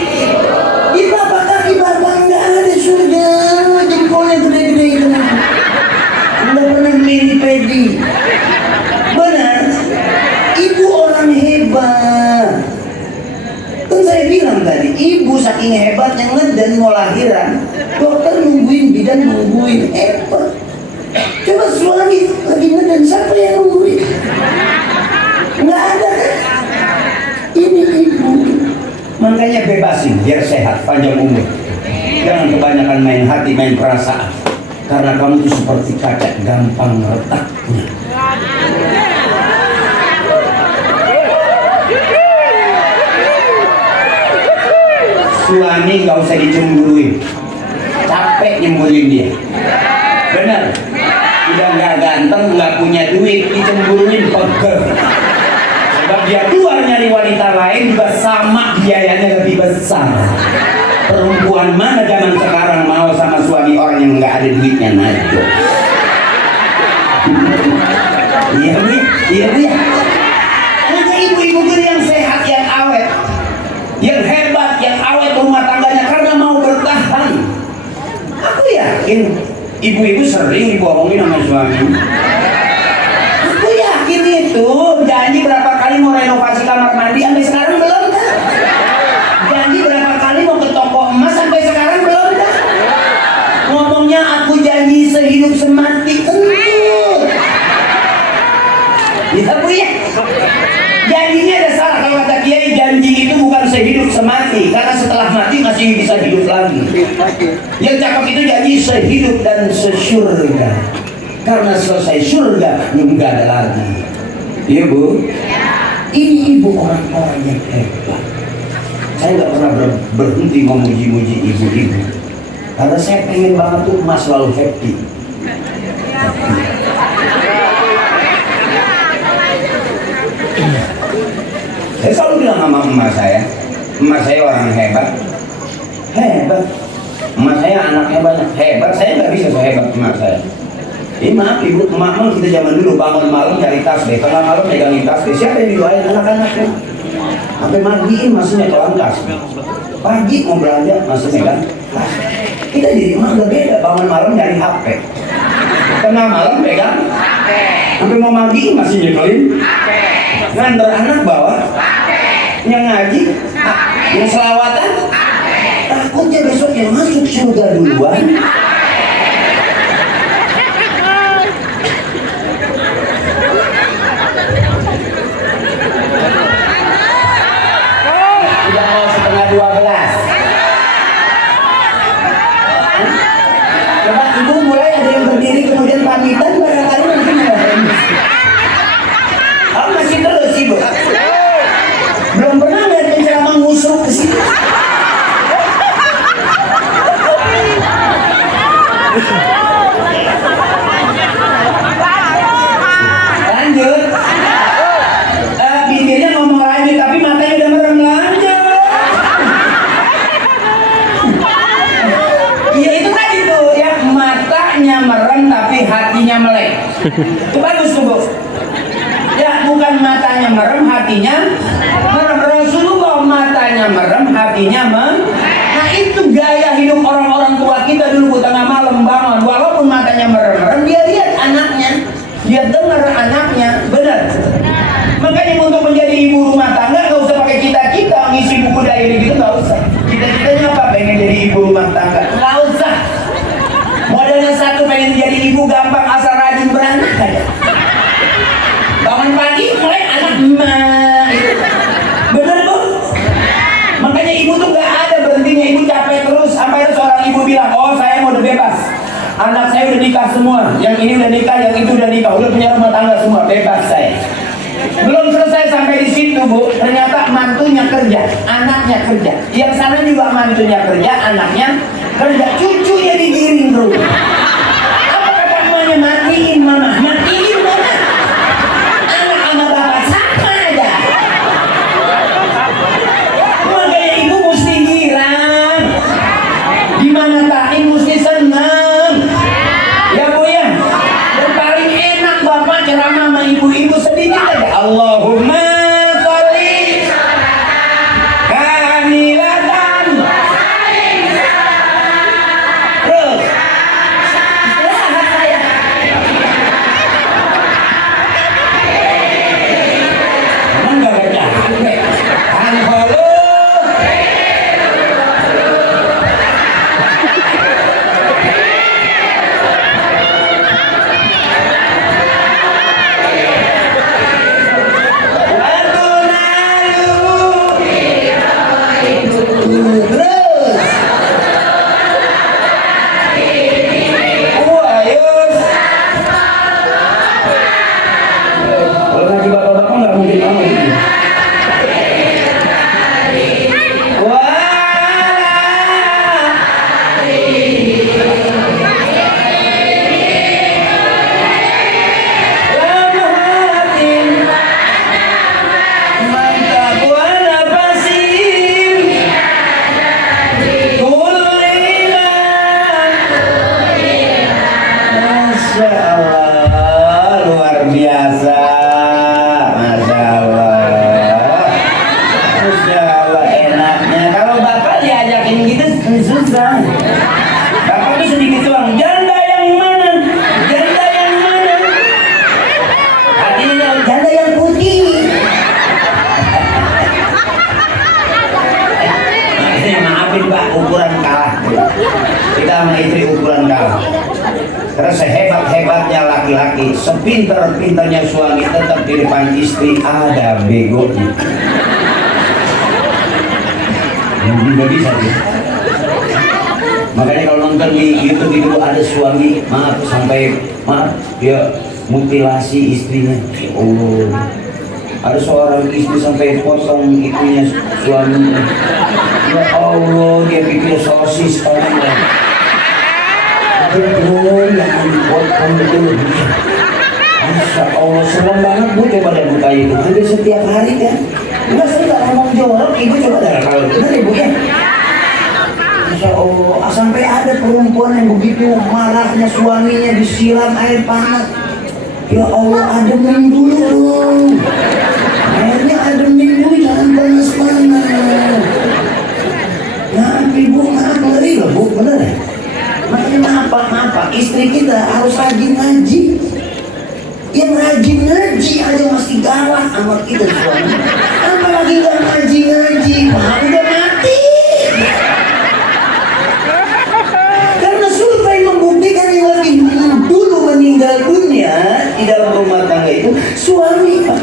Di telapak kaki Bapak nggak ada surga, jempolnya gede-gede itu. Nggak pernah beli pedi. Benar, Ibu orang hebat. Kan saya bilang tadi, Ibu saking hebatnya ngedan mau lahiran, dokter nungguin, bidan nungguin, hebat. Coba suami lagi ngedan, siapa yang nungguin? Nggak ada kan? Ini Ibu. Makanya bebasin biar sehat, panjang umur. Jangan kebanyakan main hati, main perasaan. Karena kamu itu seperti kaca, gampang retaknya. Suami gak usah dicemburuin, capek nyemburuin dia. Bener, udah gak ganteng, gak punya duit, dicemburuin pegel. Sebab dia keluar nyari wanita lain juga sama biayanya lebih besar. Perempuan mana zaman sekarang mau sama suami orang yang nggak ada duitnya najis? Iya bu, iya bu ya. Hanya ibu-ibu yang sehat, yang awet, yang hebat, yang awet rumah tangganya karena mau bertahan. Aku yakin ibu-ibu sering dibohongin sama suami. Aku yakin itu janji berapa kali mau renovasi kamar mandi sampai sekarang belum kan? Janji berapa kali mau ke toko emas sampai sekarang belum kan? Ngomongnya aku janji sehidup semati kentut. Ya bu ya. Janjinya ada salah kalau kata Kiai, janji itu bukan sehidup semati karena setelah mati masih bisa hidup lagi. Yang cakep itu janji sehidup dan sesurga. Karena selesai surga nggak ada lagi. Iya bu. Ini ibu orang-orang yang hebat. Saya nggak pernah berhenti memuji-muji ibu-ibu karena saya pengen banget tuh emas selalu happy. Saya selalu bilang sama emas saya orang hebat. Emas saya anaknya banyak, hebat. Saya nggak bisa sehebat emas saya. Maaf ibu, maaf kita zaman dulu bangun malam cari tasbih, tengah malam megangin tasbih. Siapa yang didoain? Anak-anaknya. Sampai mandiin masihnya kelang tasbih. Pagi mau belanja masih megang tasbih. Kita di rumah udah beda, bangun malam nyari HP. Tengah malam pegang HP. Sampai mau mandiin masih nyekelin HP. Nganter anak bawa HP. Yang ngaji, yang selawatan, takutnya besok yang masuk surga duluan. Udah mau setengah 12. Coba ibu mulai ada yang berdiri kemudian pamitan barangkali nanti mulai. Oh masih terus ibu. Belum pernah lihat penceramah ngusuk ke sini. Lanjut. Bibirnya ngomong lanjut tapi matanya udah merem. Lanjut. Iya itu tadi tuh ya, matanya merem tapi hatinya melek. Itu bagus tuh bu. Ya bukan matanya merem, hatinya merem. Rasulullah matanya merem, hatinya Nah itu gaya hidup orang-orang tua kita dulu bu, tengah malam bangun. Walaupun matanya merem-merem, dia lihat anaknya, dia dengar anaknya, benar. Makanya untuk menjadi ibu rumah tangga nggak usah pakai cita-cita ngisi buku diary gitu, nggak usah. Cita-citanya apa? Pengen jadi ibu rumah tangga? Nggak usah. Modalnya satu, pengen jadi ibu gampang, asal rajin beranak aja. Bangun pagi mulai anak bener bu. Makanya ibu tuh nggak ada berhentinya, ibu capek terus sampai ada seorang ibu bilang, oh saya mau udah bebas, anak saya udah nikah semua, yang ini udah nikah, yang itu udah nikah, udah punya rumah tangga semua, bebas saya. Belum selesai sampai di situ bu, ternyata mantunya kerja, anaknya kerja, yang sana juga mantunya kerja, anaknya kerja, cucunya digiring terus. Apa kata emaknya? Matiin mama, matiin mama. Anak sama bapak sama aja. Makanya ibu mesti girang, dimana tahin mesti senang, ya bu ya. Dan paling enak bapak ceramah sama ibu-ibu sedikit aja. Allahumma sholli kamilatan. Terus istirahat saya. Emang gak baca capek. Halo. laki-laki sepintar-pintarnya suami tetap di depan istri ada begonya. Nggak bisa sih. Makanya kalau nonton di YouTube itu ada suami maaf ya mutilasi istrinya. Oh, ada seorang istri sampai potong itunya suaminya. Ya Allah, dia bikin sosis tangannya. Betul, yang dipotong itu lebih. Masya Allah, senang banget bu coba dan buka itu. Hampir setiap hari kan. Enggak, saya nggak ngomong jorok, ibu coba darah kalau benar ibu ya. Masya Allah, sampai ada perempuan yang begitu marahnya suaminya disiram air panas. Ya Allah, ademin dulu dong. Airnya ademin dulu, jangan panas-panas. Maaf ibu, maaf, ngeri loh bu, bener ya? Makanya maaf, istri kita harus rajin ngaji. Yang rajin ngaji aja masih galak sama kita suami. Apalagi gak ngaji-ngaji, Pak, udah mati. Karena survei membuktikan yang lebih dulu meninggal dunia di dalam rumah tangga itu suami, Pak.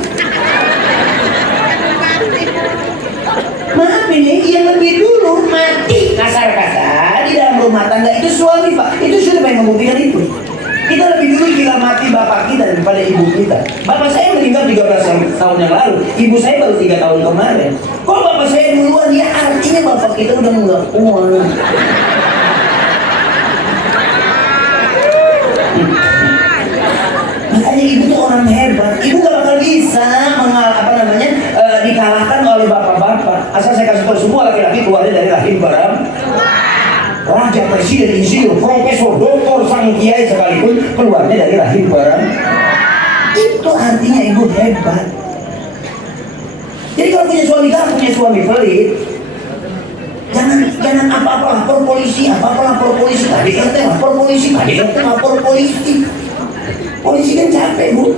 Maaf ini, yang lebih dulu mati kasar-kasar di dalam rumah tangga itu suami, Pak. Itu survei membuktikan itu. Kita lebih dulu gila mati bapak kita daripada ibu kita. Bapak saya meninggal 13 tahun yang lalu, ibu saya baru 3 tahun kemarin. Kalau bapak saya duluan, ya artinya bapak kita udah nggak kuat. Makanya ibu tuh orang hebat. Ibu gak bakal bisa dikalahkan oleh bapak-bapak. Asal saya kasih tahu, semua laki-laki keluarnya dari rahim Baram. Raja, presiden, insinyur, profesor, doktor, sang kiai sekalipun keluarnya dari rahim Baram. Itu artinya ibu hebat. Jadi kalau punya suami galak, punya suami pelit, jangan apa-apa lapor polisi, tadi katanya lapor polisi. Polisi kan capek bu.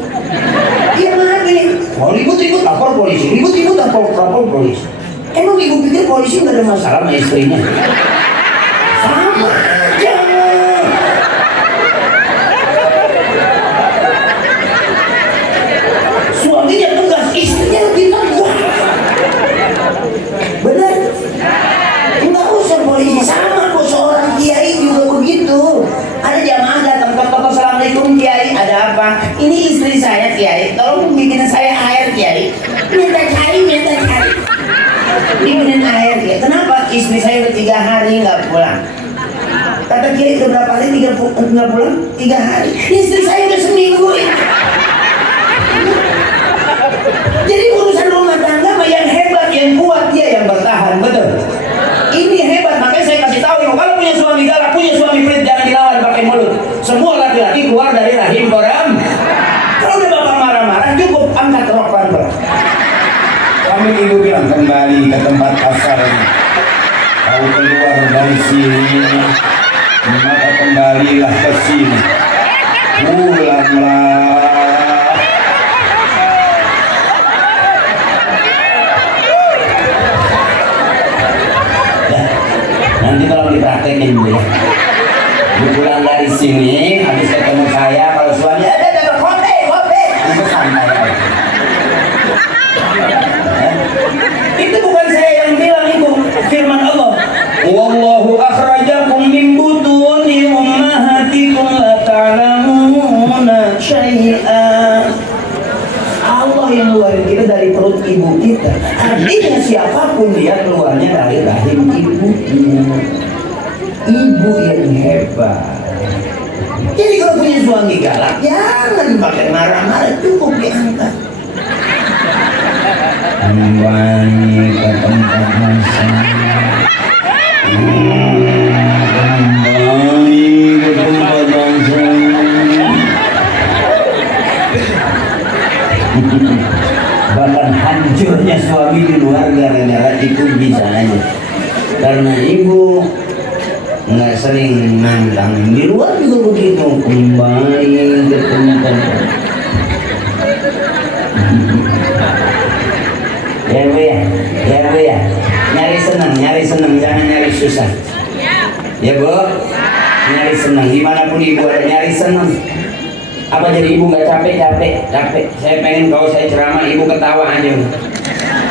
Iya mana? Mau ribut-ribut lapor polisi, lapor polisi. Emang ibu pikir polisi nggak ada masalah sama istrinya? Sama aja. Suaminya tugas, istrinya lebih tegas. Benar? Enggak usah polisi, sama kok seorang kiai juga begitu. Ada jamaah datang ke toko, assalamualaikum kiai, ada apa? Ini istri saya kiai, tolong bikin saya air kiai. Minta cari. Dibinin air kiai. Kenapa? Istri saya udah 3 hari nggak pulang. Kata kiai, udah berapa hari nggak pulang? 3 hari. Istri saya udah seminggu. Jadi urusan rumah tangga yang hebat, yang kuat dia yang bertahan, betul. Ini hebat, makanya saya kasih tahu ibu, kalau punya suami galak, punya suami pelit, jangan dilawan pakai mulut. Semua laki-laki keluar dari rahim Baram. Kalau udah bapak marah-marah, cukup angkat rok pelan-pelan. Kami ibu bilang kembali ke tempat asalnya. Kau keluar dari sini, maka kembalilah ke sini. Pulanglah. Nanti tolong dipraktekin bu ya. Pulang dari sini, habis ketemu saya, kalau suami ada kote, itu santai aja. Itu bukan saya yang bilang, itu firman Allah. Wallahu akhrajakum min butuni ummahatikum la ta'lamuna syai'an. Allah yang ngeluarin kita dari perut ibu kita. Artinya siapapun dia keluarnya dari rahim ibunya. Ibu yang hebat. Jadi kalau punya suami galak, jangan pakai marah-marah, cukup diangkat. Kembali ke tempat masanya. Kembali ke tempat masanya. Bahkan hancurnya suami di luar gara-gara itu bisa aja. Karena ibu nggak sering nantang, di luar juga begitu. Kembali ke tempat. Ya bu ya, nyari senang, jangan nyari susah. Ya bu, nyari senang, dimanapun ibu ada nyari senang. Apa jadi ibu nggak capek? Capek. Saya pengen kalau saya ceramah ibu ketawa aja.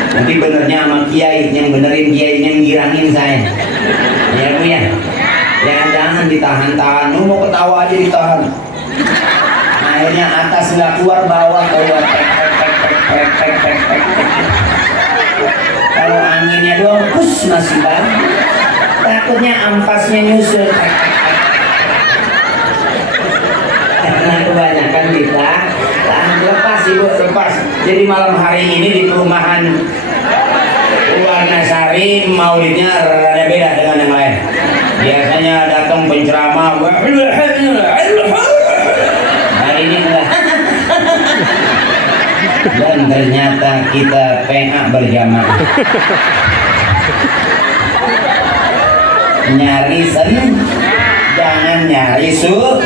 Nanti benernya sama kiai, yang benerin kiai yang girangin saya. Ya bu ya. Jangan ditahan-tahan. Lu mau ketawa aja ditahan. Akhirnya atas nggak keluar, bawah keluar. Pek. Kalau anginnya doang, masih bang. Takutnya ampasnya nyusul. Karena kebanyakan kita lepas ibu, lepas. Jadi malam hari ini di perumahan Warnasari maulidnya rada beda dengan yang lain. Biasanya datang penceramah, hari ini enggak. Dan ternyata kita PA berjamaah. Nyari seneng, jangan nyari sebab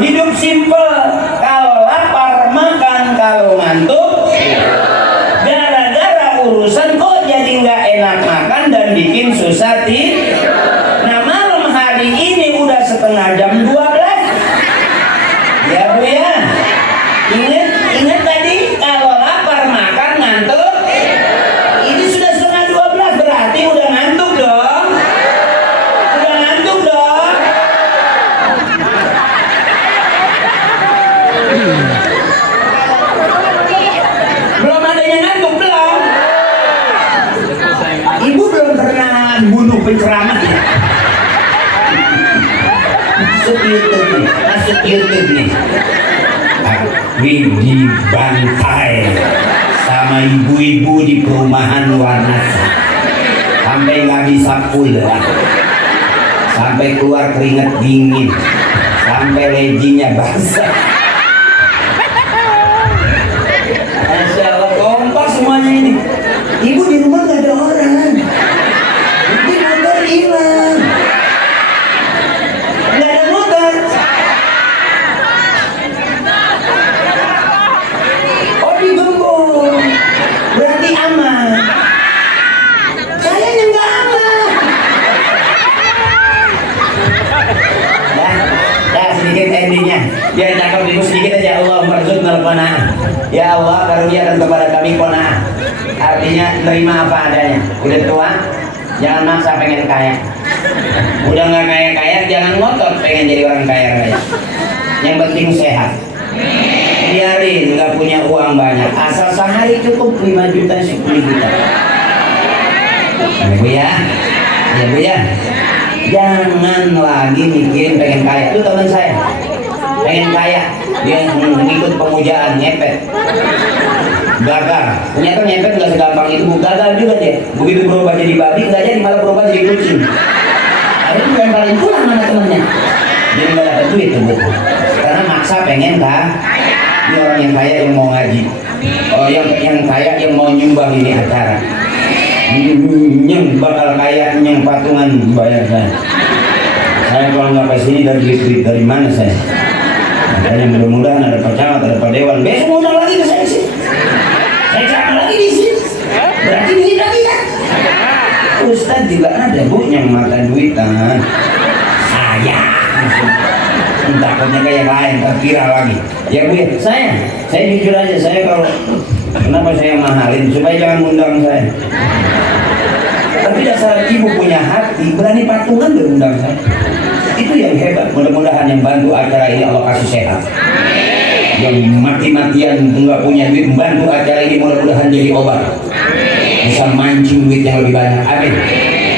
hidup simple. Kalau lapar makan, kalau ngantuk gara-gara urusan kok jadi nggak enak makan dan bikin susah tidur. Nah malam hari ini udah setengah jam 12. Ya bu ya, ingat tadi kalau lapar makan ngantuk. Ini sudah setengah 12 berarti udah ngantuk dong. Belum ada yang ngantuk belum? Ibu belum pernah bunuh penceramah ya? Masuk YouTube nih. Dibantai sama ibu-ibu di perumahan Warnasari sampai nggak bisa pulang, sampai keluar keringat dingin, sampai leggingnya basah. Masya Allah, kompak semuanya ini. Ibu di rumah nggak ada orang. Ibu motor hilang. Nggak ada motor. Oh digembung. Berarti aman. Saya yang nggak aman. Dah sedikit endingnya. Biar cakap ibu sedikit aja. Allah marzuqnal qanaah. Ya Allah karuniakan kepada kami qanaah. Artinya terima apa adanya. Udah tua, jangan maksa pengen kaya. Udah nggak kaya-kaya, jangan ngotot pengen jadi orang kaya-kaya. Yang penting sehat. Biarin nggak punya uang banyak, asal sehari cukup 5 juta 10 juta. Ya bu ya, ya bu ya. Jangan lagi mikirin pengen kaya. Itu teman saya pengen kaya, dia ngikut pemujaan ngepet, gagal. Ternyata ngepet nggak segampang itu, bu. Gagal juga dia. Begitu berubah jadi babi nggak jadi, malah berubah jadi kucing. Akhirnya yang paling kurang mana temennya, jadi nggak dapat duit tuh, bu. Karena maksa pengen ini orang yang kaya yang mau ngaji, oh yang kaya yang mau nyumbang ini acara, yang bakal kaya yang patungan bayar saya. Saya kalau nggak ke sini dari duit dari mana saya? Makanya mudah-mudahan ada Pak Camat, ada Pak Dewan. Besok mau undang lagi ke saya sih. Saya ceramah lagi di sini. Berarti duit lagi kan? Ustaz juga ada bu yang makan duitan. Saya. Takutnya kayak lain, terkira lagi. Ya bu ya, saya jujur aja, saya kalau kenapa saya mahalin supaya jangan undang saya. Tapi dasar ibu punya hati, berani patungan berundang saya. Itu yang hebat. Mudah-mudahan yang bantu acara ini Allah kasih sehat. Yang mati-matian nggak punya duit membantu acara ini mudah-mudahan jadi obat. Bisa mancing duit yang lebih banyak. Amin.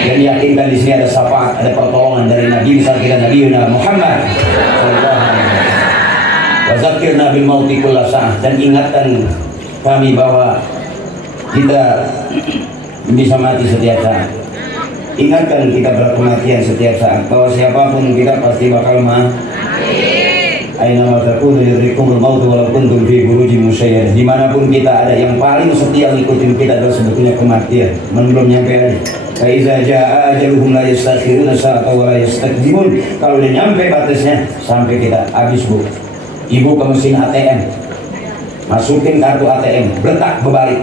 Dan yakinkan di sini ada syafaat, ada pertolongan dari Nabi besar kita Nabi Muhammad. Wazakirna bil mauti kulla sa'ah, dan ingatkan kami bahwa kita bisa mati setiap saat. Ingatkan kita berkematian setiap saat, bahwa siapapun kita pasti bakal aina ma takunu yudrikumul maut walau kuntum fi burujin musyayyadah. Dimanapun kita ada, yang paling setia ngikutin kita adalah sebetulnya kematian. Belum nyampe aja. Fa iza jaa ajaluhum la yastakhiruna sa'atan wa la yastaqdimun. Kalau udah nyampe batasnya, sampai kita habis bu. Ibu ke mesin ATM, masukin kartu ATM, bertak berbalik,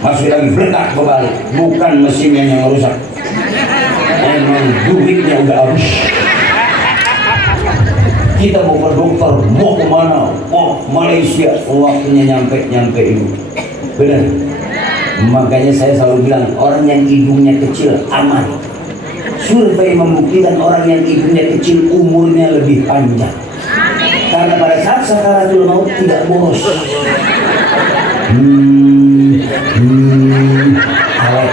masukin lagi bertak berbalik. Bukan mesinnya yang rusak, emang duitnya udah habis. Kita mau ke dokter, mau kemana? Mau Malaysia, waktunya nyampe itu. Benar. Makanya saya selalu bilang orang yang hidungnya kecil aman. Survei membuktikan orang yang hidungnya kecil umurnya lebih panjang. Karena pada saat sakaratul maut tidak boros. Awet.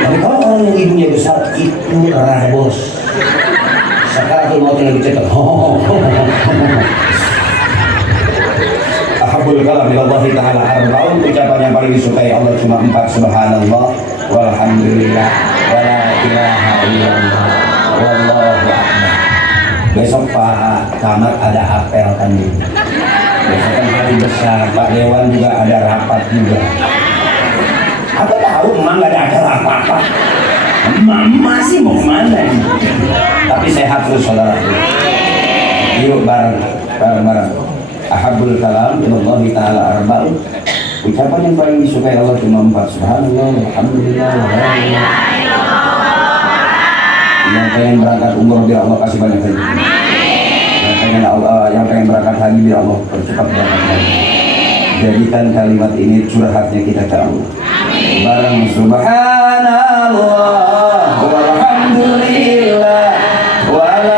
Tapi kalau orang yang hidungnya besar itu bos. Sakaratul maut yang lebih cepat. Ahabul kalam ilallahi ta'ala arba'un, ucapan yang paling disukai Allah cuma 4, subhanallah walhamdulillah wala ilaha illallah wallahu akbar. Besok Pak Camat ada apel kan gitu. Besok kan hari besar, Pak Dewan juga ada rapat juga. Apa tahu emang gak ada acara apa-apa. Mama sih mau kemana nih? Tapi sehat terus saudara. Yuk bareng. Ahabul kalam ilallahi ta'ala arba'un, ucapan yang paling disukai Allah cuma 4, subhanallah alhamdulillah wala ilaha illallah. Yang pengen berangkat umroh biar Allah kasih banyak rezeki. Yang pengen berangkat haji biar Allah percepat berangkat haji. Jadikan kalimat ini curhatnya kita ke Allah. Bareng subhanallah walhamdulillah wala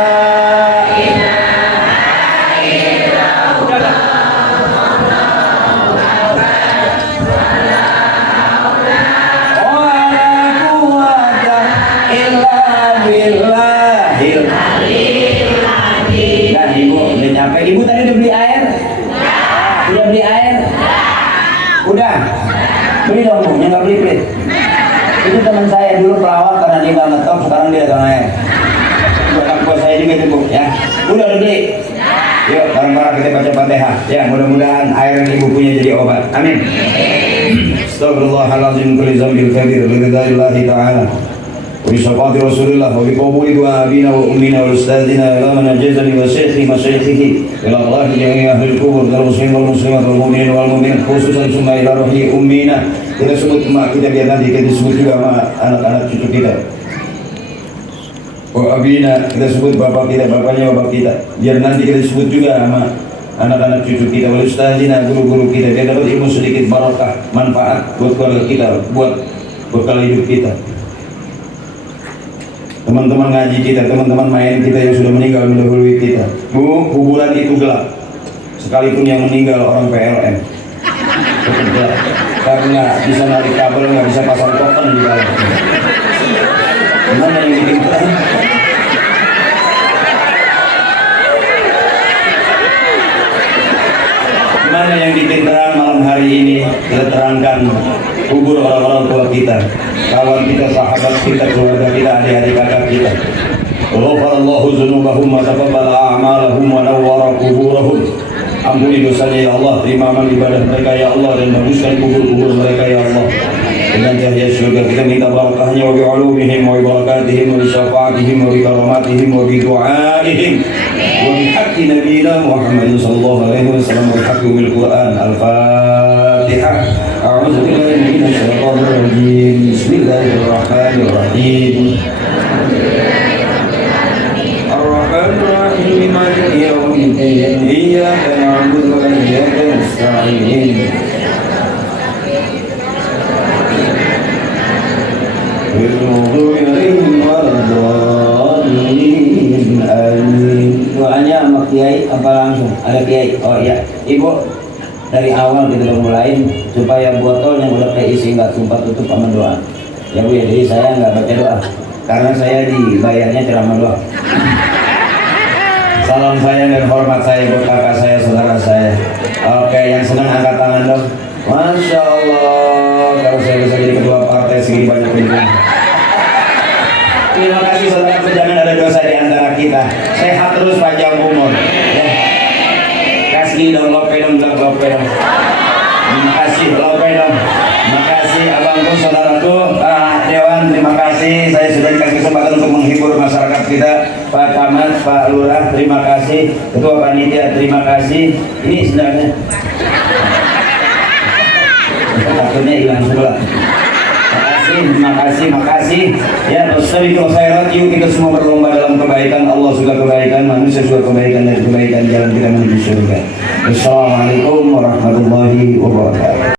Ibu tadi udah beli air? Udah beli air? Udah? Beli dong Bu, yang gak beli plit. Itu teman saya dulu pelawak karena dia gak ngetop, sekarang dia datang air. Buat buat saya juga itu Bu, ya. Udah beli? Yuk, bareng-bareng kita baca Fatihah. Ya, mudah-mudahan air yang Ibu punya jadi obat. Amin. Astagfirullahaladzim kulli zambil kabir liridaillahi ta'ala وبشفاعة رسول الله وبقبول دعاء أبينا وأمنا وأستاذنا إلى من أجازني وشيخي مشايخه إلى الله جميع أهل الكفر المسلمين والمسلمات والمؤمنين والمؤمنات خصوصا ثم إلى روح أمنا. Kita sebut emak kita biar nanti kita sebut juga sama anak-anak cucu kita. Abina kita sebut bapak kita, bapaknya bapak kita. Biar nanti kita sebut juga sama anak-anak cucu kita. Wal ustazina, guru-guru kita, biar dapat ilmu sedikit barokah, manfaat buat keluarga kita, buat bekal hidup kita. Teman-teman ngaji kita, teman-teman main kita yang sudah meninggal mendahului kita. Bu, kuburan itu gelap. Sekalipun yang meninggal orang PLN. Tetap gelap. Karena bisa narik kabel, nggak bisa pasang token di dalam. Gimana yang bikin terang? Gimana yang bikin terang malam hari ini? Kita terangkan kubur orang-orang tua kita, kawan kita, sahabat kita, keluarga kita, adik-adik kakak kita. Ghafarallahu dzunubahum wa taqabbala a'malahum wa nawwara quburahum. Ampuni dosanya ya Allah, terima amal ibadah mereka ya Allah, dan baguskan kubur-kubur mereka ya Allah. Dengan cahaya surga kita minta barakahnya wa bi'ulumihim wa barakatihim wa syafaatihim wa karamatihim wa du'aihim wa bihaqqi nabiyina Muhammad sallallahu alaihi wasallam wa bihaqqi al-Qur'an. Al-Fatihah. A'udzu billahi minasy syaithanir rajim. Bismillahirrahmanirrahim. Ar-Rahmanir Rahim. Maliki yaumiddin. Iyyaka na'budu wa iyyaka nasta'in. Doanya sama kiai apa langsung? Ada kiai? Oh iya, Ibu dari awal kita udah mulai supaya botolnya udah keisi nggak tumpah tutup sama doa. Ya Bu ya, jadi saya nggak baca doa karena saya dibayarnya ceramah doa. Salam saya dan hormat saya buat kakak saya, saudara saya. Oke, yang senang angkat tangan dong. Masya Allah, kalau saya bisa jadi ketua partai segini banyak pilihan. Terima kasih saudara, jangan ada dosa di antara kita. Sehat terus panjang umur. Ya. Kasih dong, lope dong. Terima kasih lope dong. Terima kasih abangku, saudaraku, Pak Dewan. Terima kasih. Saya sudah dikasih kesempatan untuk menghibur masyarakat kita. Pak Camat, Pak Lurah, terima kasih. Ketua Panitia, terima kasih. Ini sebenarnya. Takutnya hilang sebelah. makasih. Ya, fastabiqul khairat. Yuk kita semua berlomba dalam kebaikan. Allah suka kebaikan, manusia suka kebaikan, dan kebaikan jalan kita menuju surga. Wassalamualaikum warahmatullahi wabarakatuh.